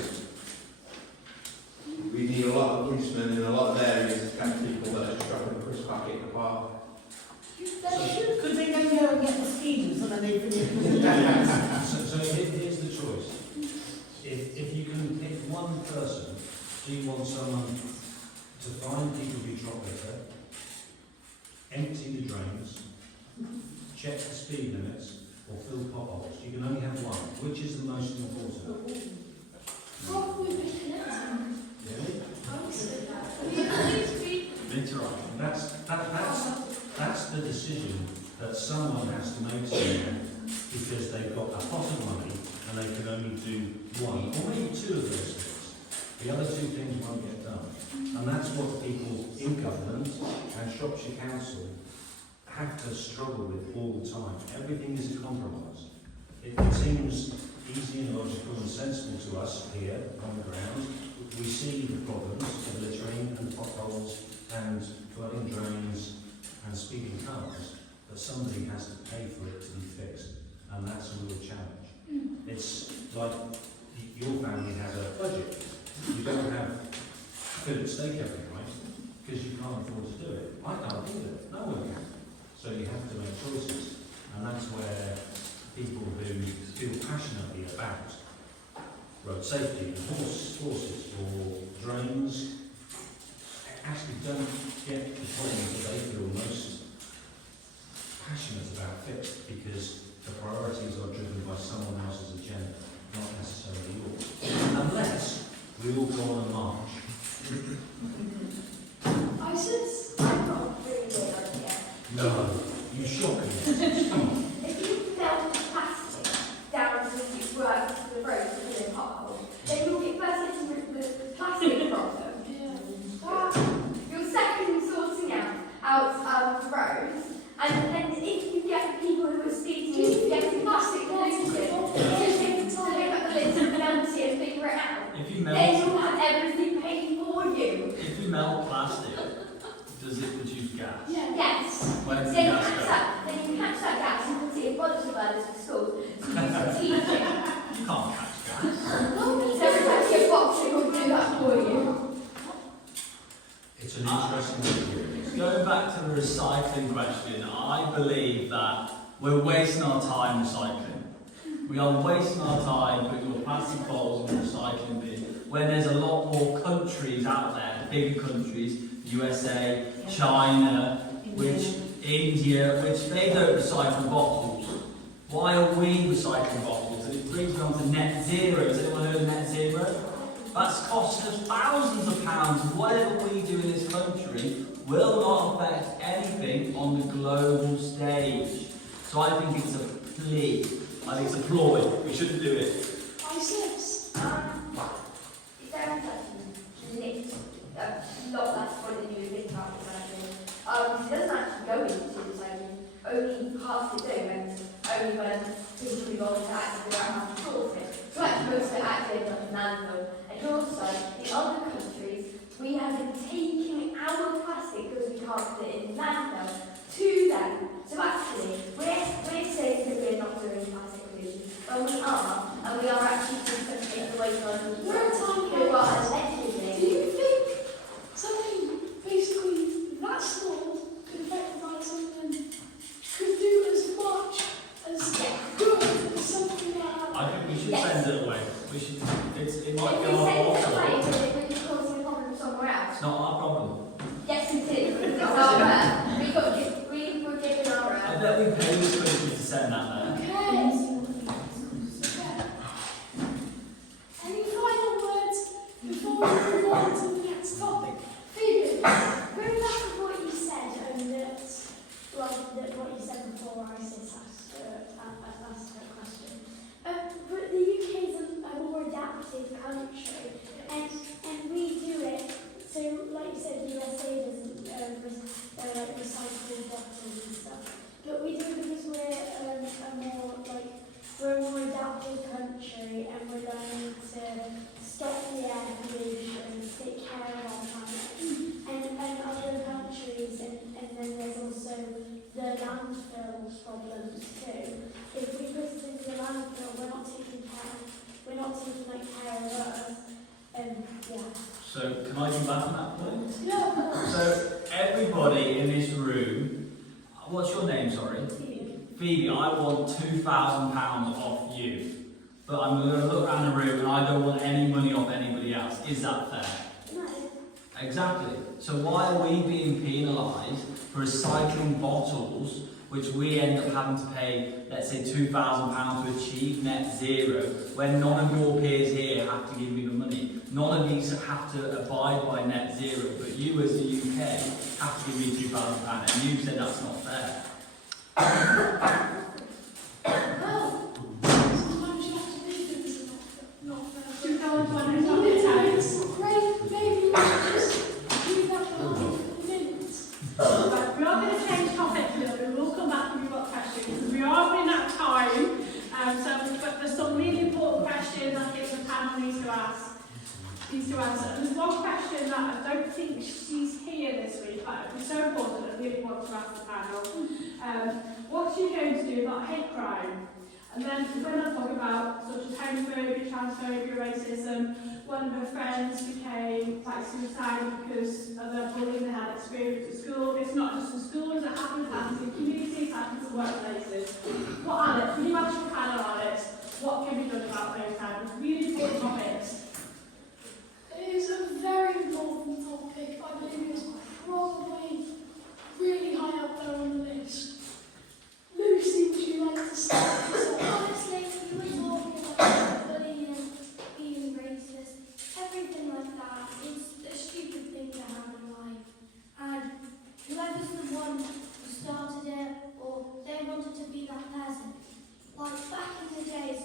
We need a lot of policemen in a lot of areas to catch people that are just dropping a crisp packet in the park. Could they then go and get the speeders and then they finish? So here's the choice. If you can pick one person, do you want someone to find people who drop litter, empty the drains, check the speed limits, or fill potholes? You can only have one. Which is the most important? Probably the connecting. Really? I would say that. litter on. That's the decision that someone has to make somewhere, because they've got a pot of money and they can only do one or maybe two of those things. The other two things won't get done. And that's what people in government and Shropshire Council have to struggle with all the time. Everything is a compromise. It seems easy and logical and sensible to us here on the ground. We see the problems of littering and potholes and flooding drains and speeding cars, but somebody has to pay for it to be fixed, and that's a real challenge. It's like your family has a budget. You don't have Philip steak every night because you can't afford to do it. I can't either. No one can. So you have to make choices, and that's where people who feel passionately about road safety and horses or drains actually don't get the problems that they feel most passionate about fixed, because the priorities are driven by someone else's agenda, not necessarily yours. Unless we all go on a march. I've got a really good idea. No, you shock me. Come on. If you melt plastic down to the road to the pothole, then you'll get first getting the plastic problem. You're second sorting out roads, and then if you get people who are speeding, getting plastic pollution, just look at the list and melt it and figure it out. If you Then melt, you'll have everything paid for you. if you melt plastic, does it produce gas? Yes. Where does the Then you gas catch go? that gas and put it in bottles of burners for schools. So you can teach it. You can't catch gas. So every time you get boxing, we'll do that for you. It's an interesting idea. Going back to the recycling question, I believe that we're wasting our time recycling. We are wasting our time putting your plastic bottles in the recycling bin when there's a lot more countries out there, bigger countries, USA, China, India, which they don't recycle bottles. Why are we recycling bottles? And it brings me on to net zero. Has anyone heard of net zero? That's cost us thousands of pounds. Whatever we do in this country will not affect anything on the global stage. So I think it's a plea. I think it's a ploy. We shouldn't do it. ISIS. Is there a lift? A lot less fun than you would think about recycling. It doesn't actually go into recycling. Only half it do, and only when people involved to actually figure out how to sort it. So actually most of it actually ends up in landfill. And also, in other countries, we have been taking our plastic because we can't put it in landfill to them. So actually, we're saying that we're not doing plastic pollution, but we are, and we are actually just putting it away from We're a tiny who are Do allegedly. you think something basically that small could affect like something could do as much as good as something like that? I think we should Yes. send it away. We should. It If might we be our send it fault. away, but it would be causing a problem somewhere else. It's not our problem. Yes, it is, because it's our, we were given our I bet we pay this country to send that there. Okay. Any final words before we move on to the next topic? Phoebe. Going back to what you said, what you said before ISIS asked a question. But the UK is a more adapted country, and we do it. So, like you said, the USA doesn't recycle bottles and stuff. But we do it because we're a more adapted country, and we're learning to stop the air pollution, take care of our planet. And other countries, and then there's also the landfill problems too. If we put it into the landfill, we're not taking care of us. Yeah. So can I come back on that point? Yeah. So everybody in this room, what's your name? Sorry. Phoebe, I want £2,000 off you, but I'm going to look around the room and I don't want any money off anybody else. Is that fair? No. Exactly. So why are we being penalised for recycling bottles, which we end up having to pay, let's say, £2,000 to achieve net zero, when none of your peers here have to give me the money? None of these have to abide by net zero, but you as the UK have to give me £2,000, and you said that's not fair. Well, sometimes you have to do things not fair. Do you know what I'm talking about? It's great, maybe you should just do that for a minute. Right, we are going to change topic a little bit. We will come back if you've got questions, because we are running out of time. But there's some really important needs to answer. And there's one question that I don't think she's here this week, but it's so important that I really want to ask the panel. What's she going to do about hate crime? And then when I talk about such as homophobia, transphobia, racism, one of her friends became suicidal because of the bullying they had experienced at school. It's not just in schools, it happens in communities, it happens in workplaces. What Alex, can you ask your panel on it? What can be done about those kinds of really important topics? It is a very important topic. I believe it's probably really high up there on the list. Lucy, would you like to start? Honestly, you were talking about bullying, being racist, everything like that. It's a stupid thing to have in life. And whoever's the one who started it, or they wanted to be that person. Like back in the days,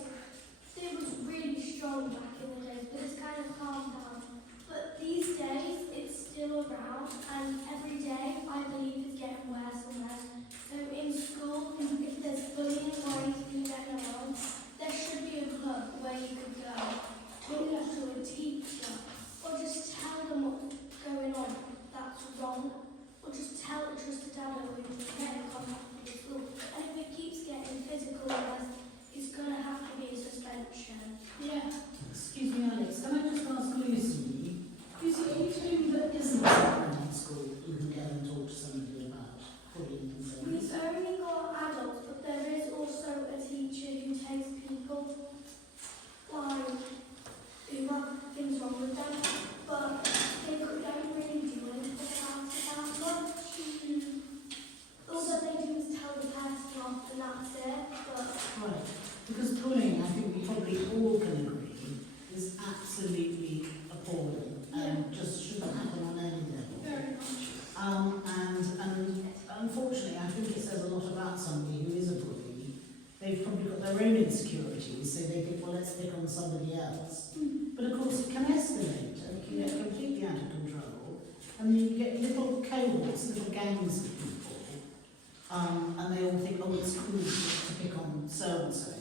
it was really strong back in the days, but it's kind of calmed down. But these days, it's still around, and every day, I believe it's getting worse and worse. So in school, if there's bullying or anything going on, there should be a club where you could go, talk to a teacher, or just tell them what's going on that's wrong, or just tell them who to get in contact with the school. And if it keeps getting physical, it's going to have to be a suspension. Yeah. Excuse me, Alex, can I just ask Lucy, is it anything that isn't happening in school you can go and talk to somebody about bullying and things? We've only got adults, but there is also a teacher who takes people like who have things wrong with them, but they don't really do anything about it that much. All that they do is tell the person off and that's it. But Right, because bullying, I think we probably all can agree, is absolutely appalling and just shouldn't happen on any level. Very much. And unfortunately, I think it says a lot about somebody who is a bully. They've probably got their own insecurities, so they think, well, let's pick on somebody else. But of course, it can escalate and it can get completely out of control. And you get little cohorts, little gangs of people. And they all think, oh, it's cool to pick on so-and-so.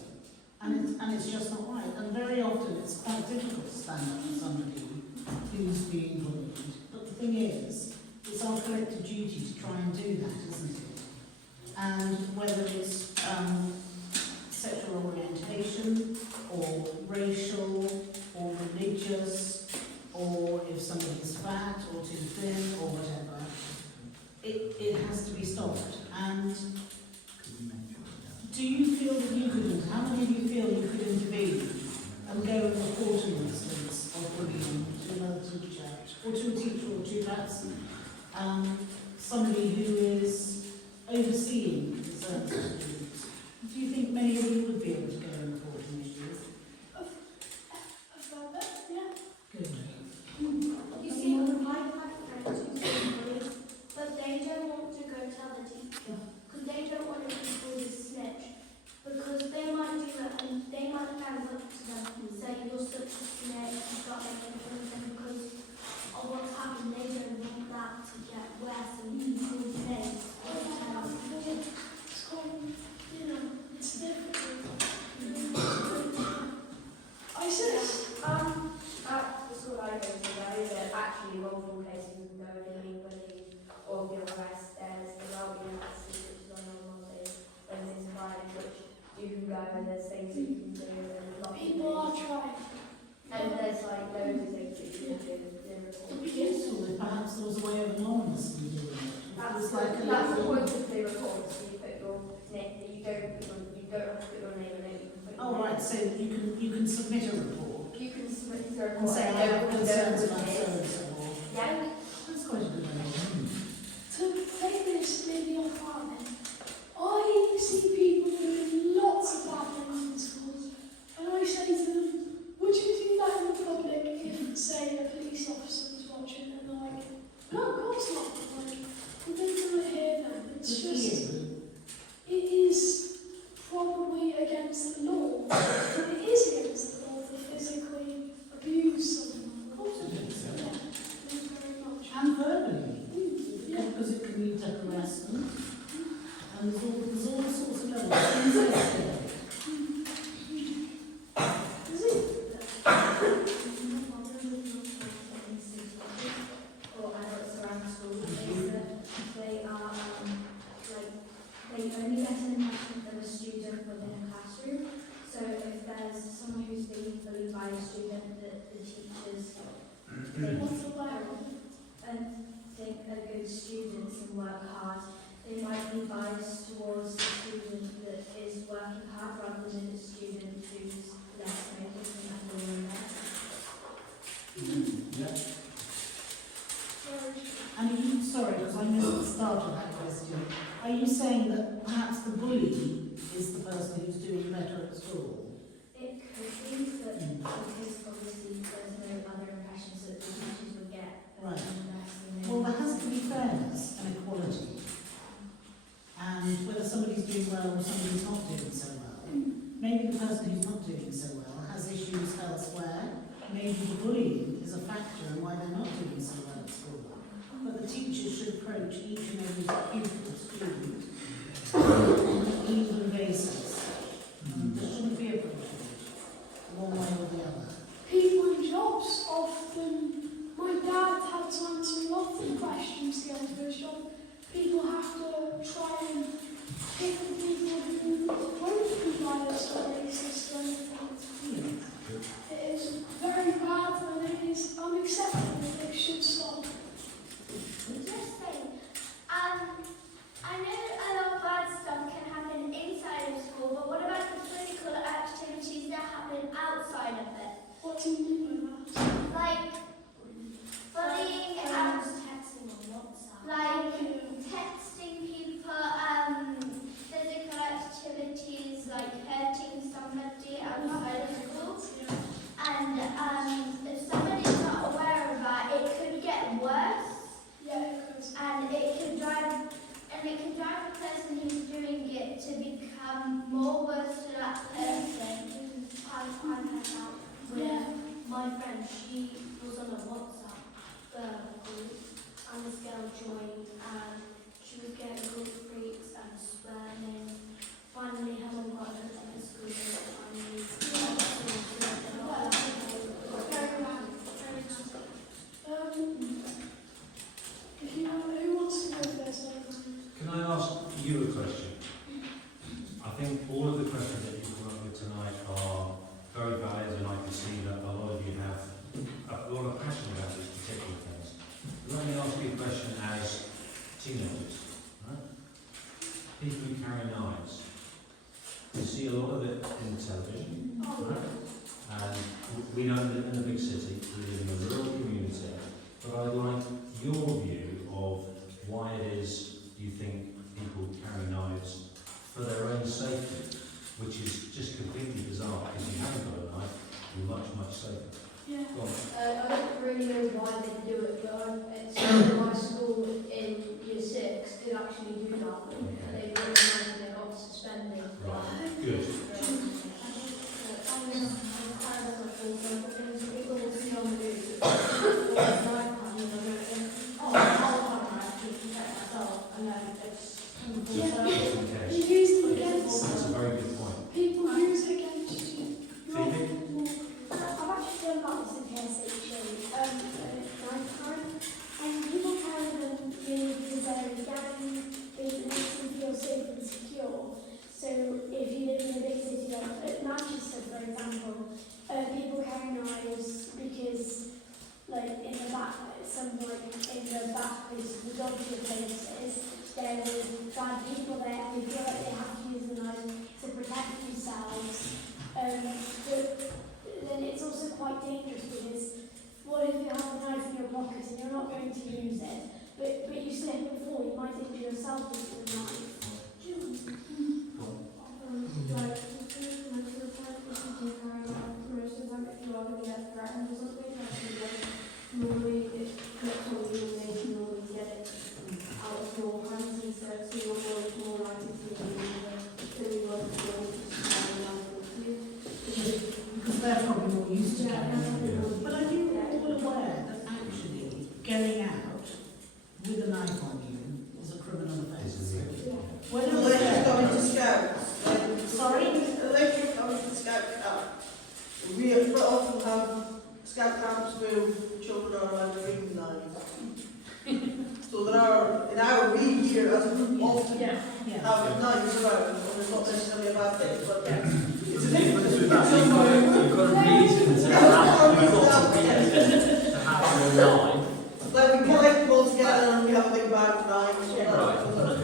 And it's just not right. And very often it's quite difficult to stand up for somebody who's being bullied. But the thing is, it's our collective duty to try and do that, isn't it? And whether it's sexual orientation, or racial, or religious, or if somebody's fat, or too thin, or whatever, it has to be stopped. And do you feel that you could, how many of you feel you could intervene and go and report an instance of bullying to another teacher, or to a teacher, or to perhaps somebody who is overseeing concerns of students? Do you think many of you would be able to go and report an issue? About that, yeah. Good. you see, I've had friends who say bullied, but they don't want to go tell the teacher because they don't want to be called a snitch. Because they might do it and they might stand up to them and say, you're such a snitch, you've got to make them because of what's happened. They don't want that to get worse and be called names. It's called, it's difficult. Isis? At the school I go to, there is actually multiple cases of no being bullied or being arrested. There's the wellbeing officers, which is on Monday, Wednesdays and Fridays, which you can go and there's things that you can do and not People are trying. And there's like loads of things that you can do in It would report. be useful if perhaps there was a way of anonymously doing it. That's It's like a that's the little- point of the report. So you put your name. You don't have to put your name in it. You can put your Oh, right, so you can submit a report You can submit a and report. say, I and have no one concerns knows about what it is. so-and-so. or- Yeah. That's quite a good idea. To take this maybe on farming, I see people doing lots of bad things in schools, and I say to them, would you do that in the public if, say, a police officer was watching and they're like, no, of course not. Like, we didn't want to hear them. It's Which just, is, it is probably against the law. It is against the law to physically abuse someone. of course it is. Yeah, thank you very much. What's the plan? And think are good students and work hard. They might be biased towards the student that is working hard rather than the student who's less motivated and doing less. Yeah. And are you, sorry, because I missed the start of that question. Are you saying that perhaps the bully is the person who's doing better at school? It could be, but because obviously there's no other impressions that the teachers would get. Right. Less Well, there has to be fairness and equality. And whether somebody's doing well or somebody's not doing so well. Maybe the person who's not doing so well has issues elsewhere. Maybe the bullying is a factor in why they're not doing so well at school. But the teachers should approach each and every pupil, student, on an even basis. There shouldn't be a prejudice, one way or the other. People in jobs often, my dad had to answer lots of questions to get into his job. People have to try and pick the people who won't be biased or racist or anything. It is very bad and it is unacceptable. It should stop. Interesting. I know a lot of bad stuff can happen inside of school, but what about the physical activities that happen outside of it? What do you mean by that? Like bullying and texting on WhatsApp. Like texting people, physical activities like hurting somebody outside of school. And if somebody's not aware of that, it could get worse. Yeah, it could. And it can drive the person who's doing it to become more worse to that person. I've had that with my friend. She was on a WhatsApp group, and this girl joined, and she was getting good freaks and swearing. Finally, her mum got her to the school, Who wants to go first? Can I ask you a question? I think all of the questions that you've come up with tonight are very valid, and I can see that a lot of you have a lot of passion about these particular things. Let me ask you a question as teenagers, right? People who carry knives. You see a lot of it in television, right? And we don't live in a big city, we live in a rural community. But I'd like your view of why it is you think people carry knives for their own safety, which is just completely bizarre, because you haven't got a knife, you're much, much safer. Yeah. Go on. I don't really know why they do it, but it's my school in year 6 did actually do that. They recognized and they got suspended. Right, good. People will see on the news. And then it's Just in case. You use it against That's a very good point. people use it against you. Phoebe? I've actually done about this in KSH at night time, and people carry them really because they're young, it makes them feel safe and secure. So if you live in a big city like Manchester, for example, people carry knives because, like in the back, in the back places, the dodgy places, there is bad people there who feel like they have to use the knife to protect themselves. But then it's also quite dangerous because what if you have a knife in your pocket and you're not going to use it, but you slip and fall, you might injure yourself with the knife. like, most of the time, if you do carry on, most of the time, if you are going to get threatened or something, normally it clicks on you and they can always get it out of your hands instead, so you're more likely to be able to Because they're probably more used to carrying. But are you all aware that actually going out with a knife on you is a criminal offence? When I was Electric there, going to scouts. sorry? Electric going to scout camp. We have quite often have scout camps where children are allowed to bring knives. So there are, in our we here as a group often Yeah. have knives around, and it's not necessarily a bad thing, but it's a difference You've between got someone a reason to have to have 9. Like we collect them all together and we have a big bag of knives. Right.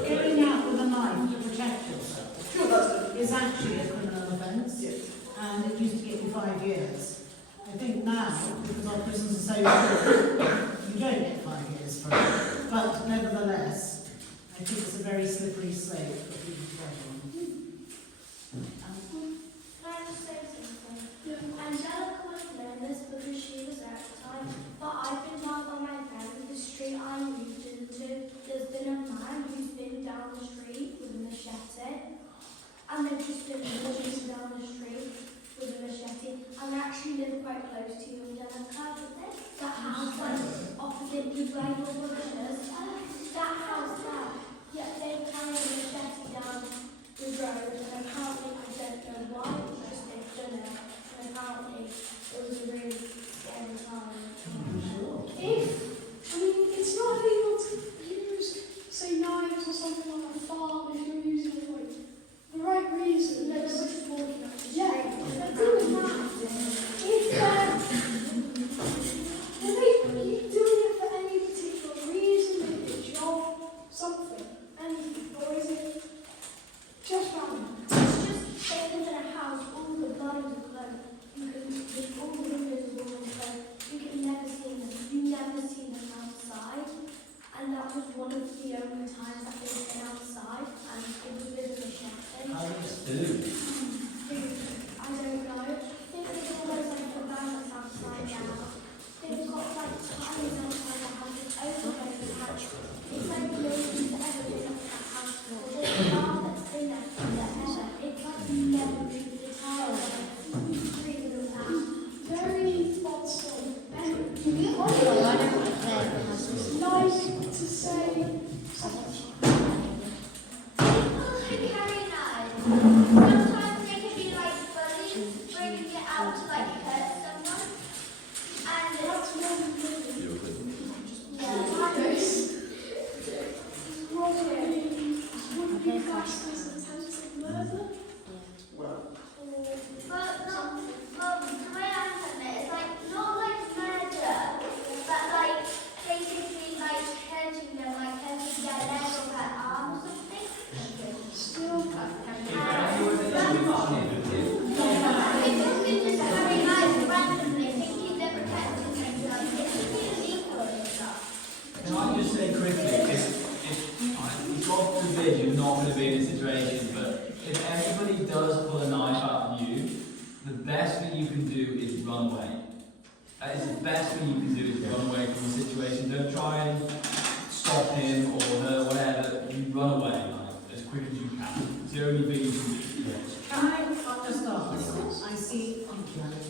Going out with a knife to protect yourself Sure, that's is actually a criminal offence, it. and it used to get you 5 years. I think now, because our prisons are so good, you don't get 5 years for it. But nevertheless, I think it's a very slippery slope for people to tread on. Can I just say something? Angelica was nervous because she was there at the time, but I've been told by my parents the street I moved into, there's been a man who's been down the street with a machete, and they've just been walking down the street with a machete, and they actually live quite close to you, Angelica. That house, like, opposite you where your brother is, that house there, yeah, they carry a machete down the road, and apparently, I don't know why, it's just they've done it, and apparently it was a really scary time. I mean, it's not illegal to use, say, knives or something on a farm if you're using it for like, the right reason. No, they're just walking up the street. Yeah, but doing that, are you doing it for any particular reason, maybe a job, something, anything, or is it just random? It's just they live in a house, all the blinds are closed. You can, all the windows are all closed. You can never see them. You never see them outside. And that was one of the only times that they've been outside, and it was with a machete. How do you do? I don't know. I think it's almost like a van that's upside down. They've got like tiles outside the house, it's overgrown the house. It's like nobody's ever been up that house before. There's a bar that's been there forever. It's like never moved the tile. It's really that. Very odd story. And It's it's nice to say something. People who carry knives, sometimes they can be like bullies, bringing it out to like hurt someone. And That's one thing. Would be classed as attempted murder? Well, But not, well, the way I understand it is like, not like murder, but like basically like hurting them, like hurting their leg or their arm or something. Still, People can just carry knives randomly thinking they're protecting themselves. It's illegal and stuff. Can I just say quickly, if God forbid you're not going to be in a situation, but if anybody does pull a knife out of you, the best thing you can do is run away. That is the best thing you can do is run away from the situation. Don't try and stop him or her, whatever. You run away like, as quick as you can. It's the only thing you can do. Can I just ask, I see, thank you Alex,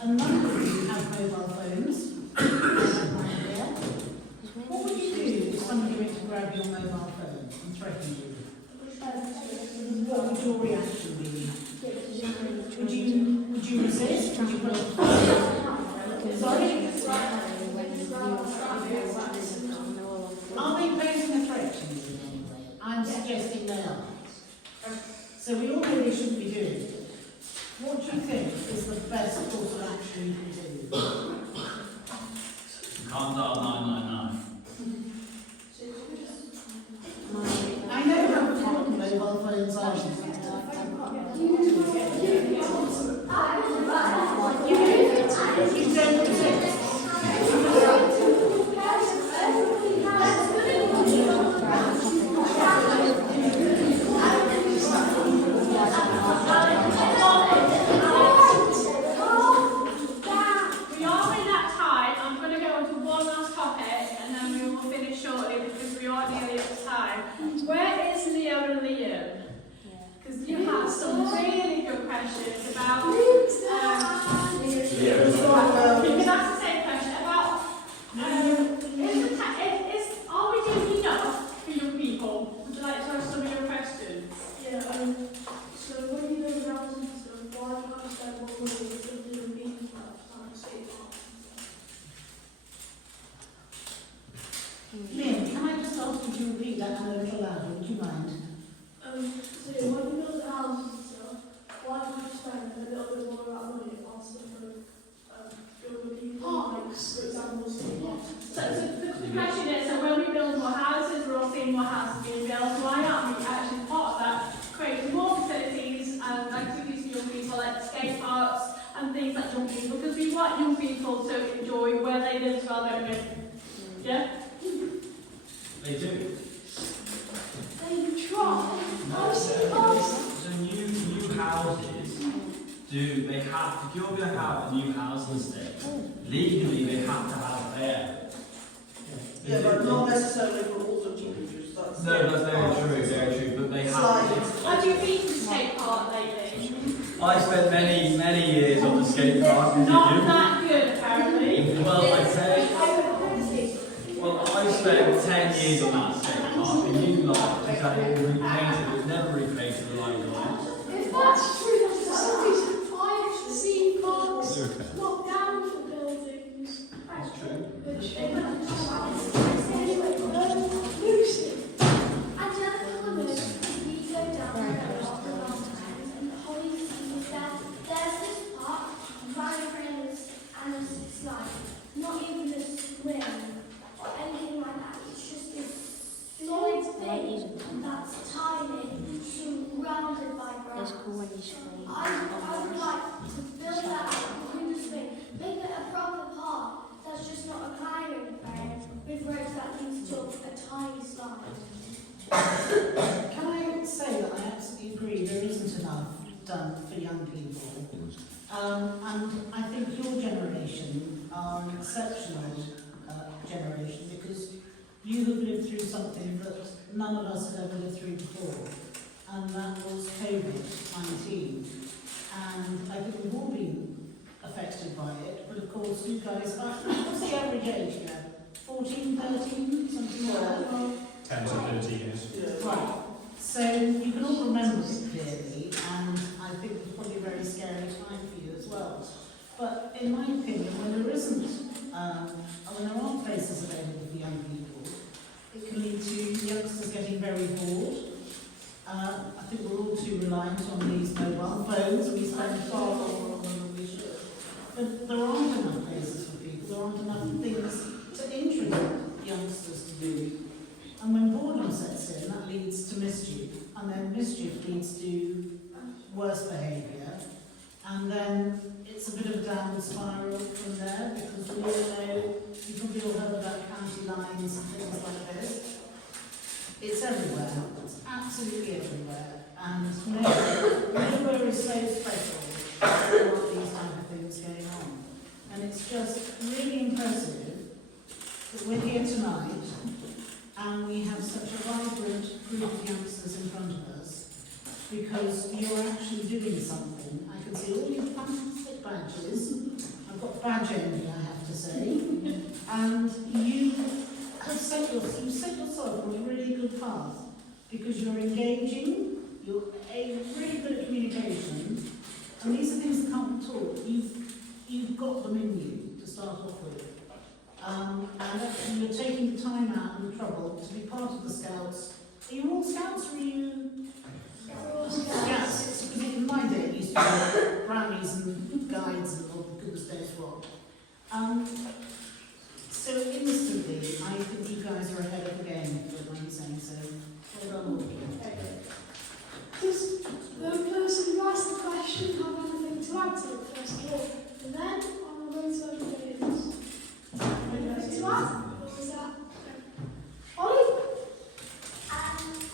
a number of you have mobile phones. What would you do if somebody went to grab your mobile phone and threatened you? What would your reaction be? Would you resist? Would you put Sorry? Are they posing a threat to you in any way? I'm suggesting they are. So we all know they shouldn't be doing it. What do you think is the best course of action you can do? You can't dial 999. I know how important mobile phones are. You don't resist. We are in that time. I'm going to go on to one last topic and then we will finish shortly because we are nearly at time. Where is Leo and Liam? Because you have some really good questions about. You can ask the same question about. Are we doing enough for young people? Would you like to ask some of your questions? Yeah, so when you go around and stuff, why can't you spend more money if you're doing beach stuff and skate parks? Liam, can I just ask you to repeat that a little louder? Would you mind? So yeah, when you build houses and stuff, why can't you spend a little bit more of that money on stuff like building people parks, for example, skate parks? question is, so when we build more houses, we're all seeing more houses being built. Why aren't we actually part of that, creating more facilities and activities for young people, like skate parks and things like young people? Because we want young people to enjoy where they live as well, don't we? Yeah? They do. They try. No, so new houses they have, if you're going to have a new housing estate, legally they have to have there. Yeah, but not necessarily for all the teenagers. No, that's very true, but they have to. Have you been to skate park lately? I spent many years on the skate park. Not that good, apparently. Well, I spent 10 years on that skate park, and you lot just had it all repainted. It was never repainted the line line. If that's true, that's the cities. I've seen parks knocked down for buildings. That's true. Which they went to anyway, Lucy. And another comment, we go down there a lot of times, and the Holly sees that there's this park, Ryan Friends, and a slide. Not even a swim or anything like that. It's just this solid thing that's tiny, surrounded by grass. I would like to build that out in the swing, make it a proper park that's just not a climbing area with roads that leads to a tiny slide. Can I say that I absolutely agree there isn't enough done for young people. And I think your generation are an exceptional generation because you have lived through something that none of us had ever lived through before, and that was COVID-19. And I think we've all been affected by it, but of course you guys are, what's the average age now? 14, 13, something like that? 10 to 13 years. Yeah. Right. So you can all remember it clearly, and I think it was probably a very scary time for you as well. But in my opinion, when there isn't, when there aren't places available for young people, it can lead to youngsters getting very bored. I think we're all too reliant on these mobile phones. We spend far more on them than we should. But there aren't enough places for people. There aren't enough things to introduce youngsters to do. And when boredom sets in, that leads to mischief. And then mischief leads to worse behaviour. And then it's a bit of a downward spiral from there, because we all know, you've probably all heard about county lines and things like this. It's everywhere. It's absolutely everywhere. And nowhere is so special for these type of things going on. And it's just really impressive that we're here tonight and we have such a vibrant group of youngsters in front of us, because you're actually doing something. I can see all your fantastic badges. I've got badge envy, I have to say. And you have set yourself on a really good path, because you're engaging, you're really good at communication, and these are things that can't be taught. You've got them in you to start off with. And actually you're taking the time out and the trouble to be part of the Scouts. Are you all Scouts, or are you? Scouts. Because in my day it used to be brownies and guides and all the goodness knows what. So instantly, I think you guys are ahead of the game, if you don't mind saying so. Well done all of you. Does the person who asked the question have anything to add to it first of all? And then on the way to everybody else. Anything to add? Or is that Ollie? I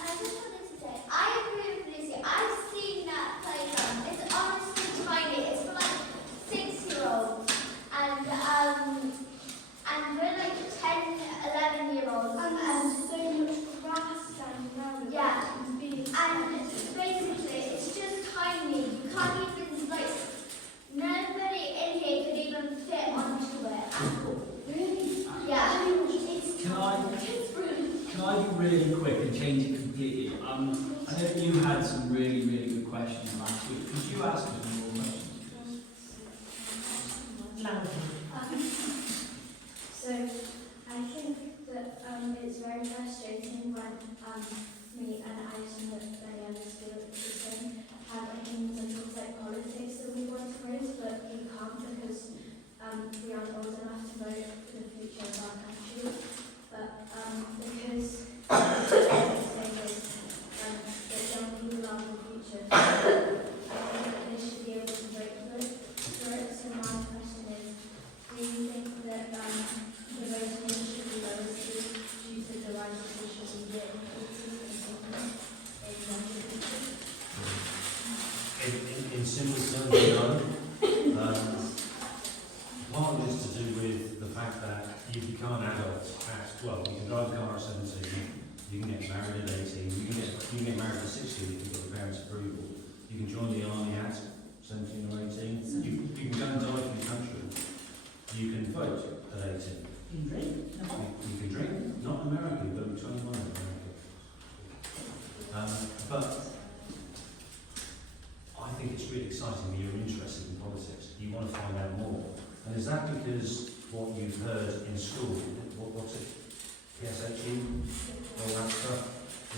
just wanted to say, I agree with Lucy. I've seen that playground. It's honestly tiny. It's for like 6-year-olds. And we're like 10, 11-year-olds. And there's so much grass down around it. Yeah. And being And basically, it's just tiny. You can't even, like, nobody in here could even fit onto it at all. really. Yeah. It's Can I be really quick and change it completely? I know that you had some really good questions last week. Could you ask us more questions? Loudly. So, I think that it's very frustrating when me and Alison and many others feel the same, have opinions on things like politics that we want to raise, but we can't because we aren't old enough to vote for the future of our country. But you become an adult at, well, you can drive a car at 17, you can get married at 18, you can get married at 16 if you've got the parents' approval. You can join the army at 17 or 18. You can go and die for your country. You can vote at 18. You drink? No. You can drink, not in America, you've got to be 21 in America. But I think it's really exciting that you're interested in politics. You want to find out more. And is that because what you've heard in school, what's it, PSHE, all that stuff,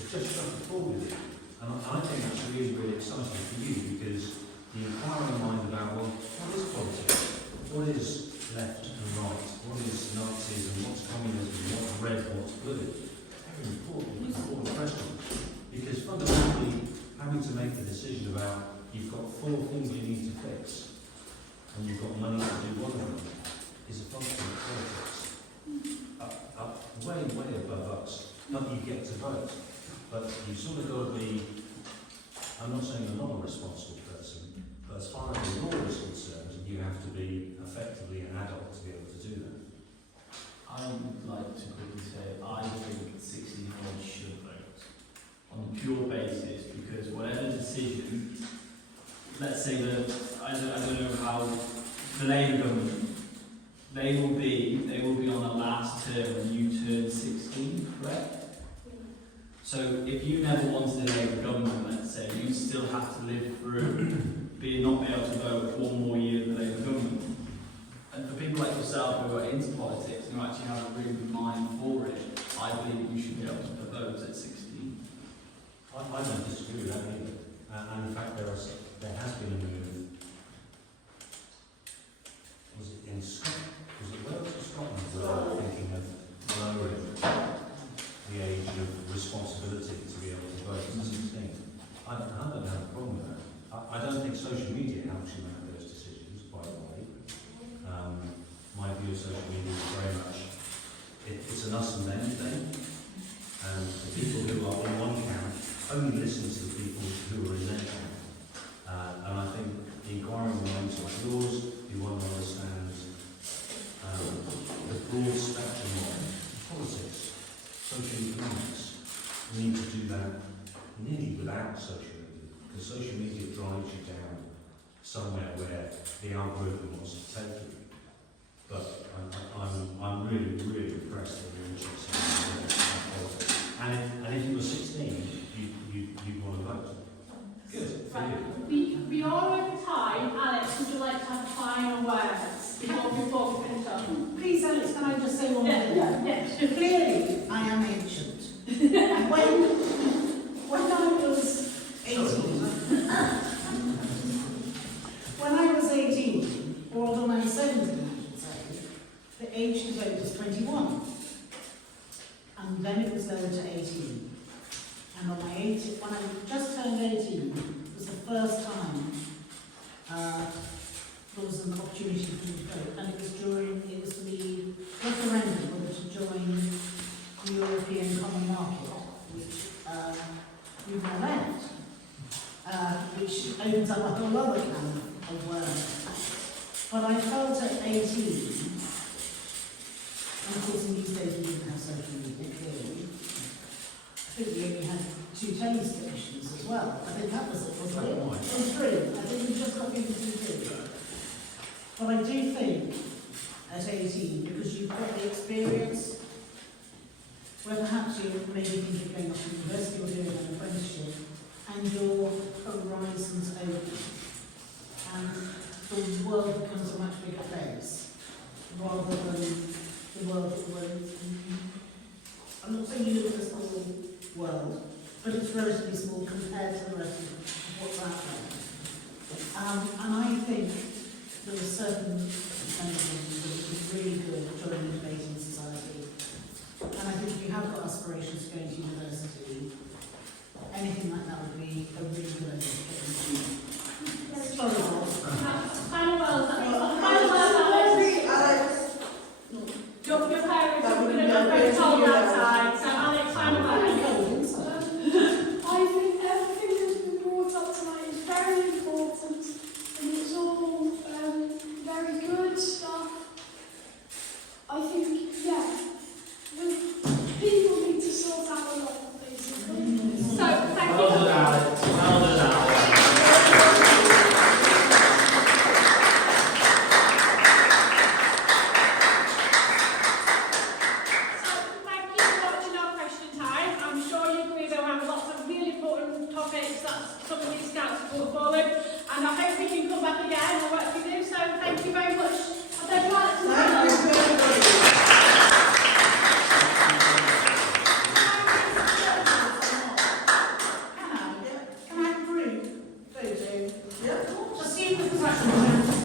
it's just struck a chord with you? And I think that's really, really exciting for you because the inquiring mind about, well, what is politics? What is left and right? What is Nazism? What's communism? What's red? What's blue? Very important question. Because fundamentally, having to make a decision about you've got 4 things you need to fix and you've got money to do one of them is a function of politics. Way, way above us. Not that you get to vote, but you've sort of got to be, I'm not saying you're not a responsible person, but as far as the law is concerned, you have to be effectively an adult to be able to do that. I would like to quickly say I think 16-year-olds should vote on a pure basis because whatever decision, let's say that I don't know how the Labour government, they will be on the last term when you turn 16, correct? So if you never wanted a Labour government, let's say, you'd still have to live through being not be able to vote 1 more year of the Labour government. And for people like yourself who are into politics and who actually have a really good mind for it, I believe you should be able to vote at 16. I don't disagree with that either. And in fact, there has been a move. Was it in Scotland? Was it Wales or Scotland? Where they were thinking of lowering the age of responsibility to be able to vote at 16. I don't have a problem with that. I don't think social media helps you make those decisions, by the way. My view of social media is very much, it's an us and them thing. And the people who are in one camp only listen to the people who are in their camp. And I think the inquiring minds like yours, you want to understand the broad spectrum of politics, social economics. We need to do that nearly without social media, because social media drives you down somewhere where the algorithm wants to take you. But I'm really, really impressed that you're interested in politics. And if you were 16, you'd want to vote. Good. Right. We are over time. Alex, would you like to have final words before we finish up? Please, Alex, can I just say one thing? Yeah. Clearly, I am ancient. And when I was 18, when I was 18, or when I was 17, I should say, the age to vote was 21. And then it was lowered to 18. And on my 18, when I just turned 18, it was the first time there was an opportunity for me to vote. And it was the referendum whether to join the European Common Market, which we've now left, which opens up a whole other can of worms. But I felt at 18, and of course in these days we didn't have social media clearly. I think we only had 2 telly stations as well. I think that was it, wasn't it? It was 3. I think we just got BBC2. But I do think at 18, because you've got the experience, where perhaps you maybe think of going off to university or doing an apprenticeship, and your horizons open, and the world becomes a much bigger place, rather than the world that we're in. I'm not saying you live in a small world, but it's relatively small compared to the rest of what's out there. And I think there are certain mechanisms that would be really good during the debating society. And I think if you have got aspirations to go to university, anything like that would be a really good idea to get into. Sorry, Final words, Alex. Alex. Your parents That are would going be to a go great told idea. that time.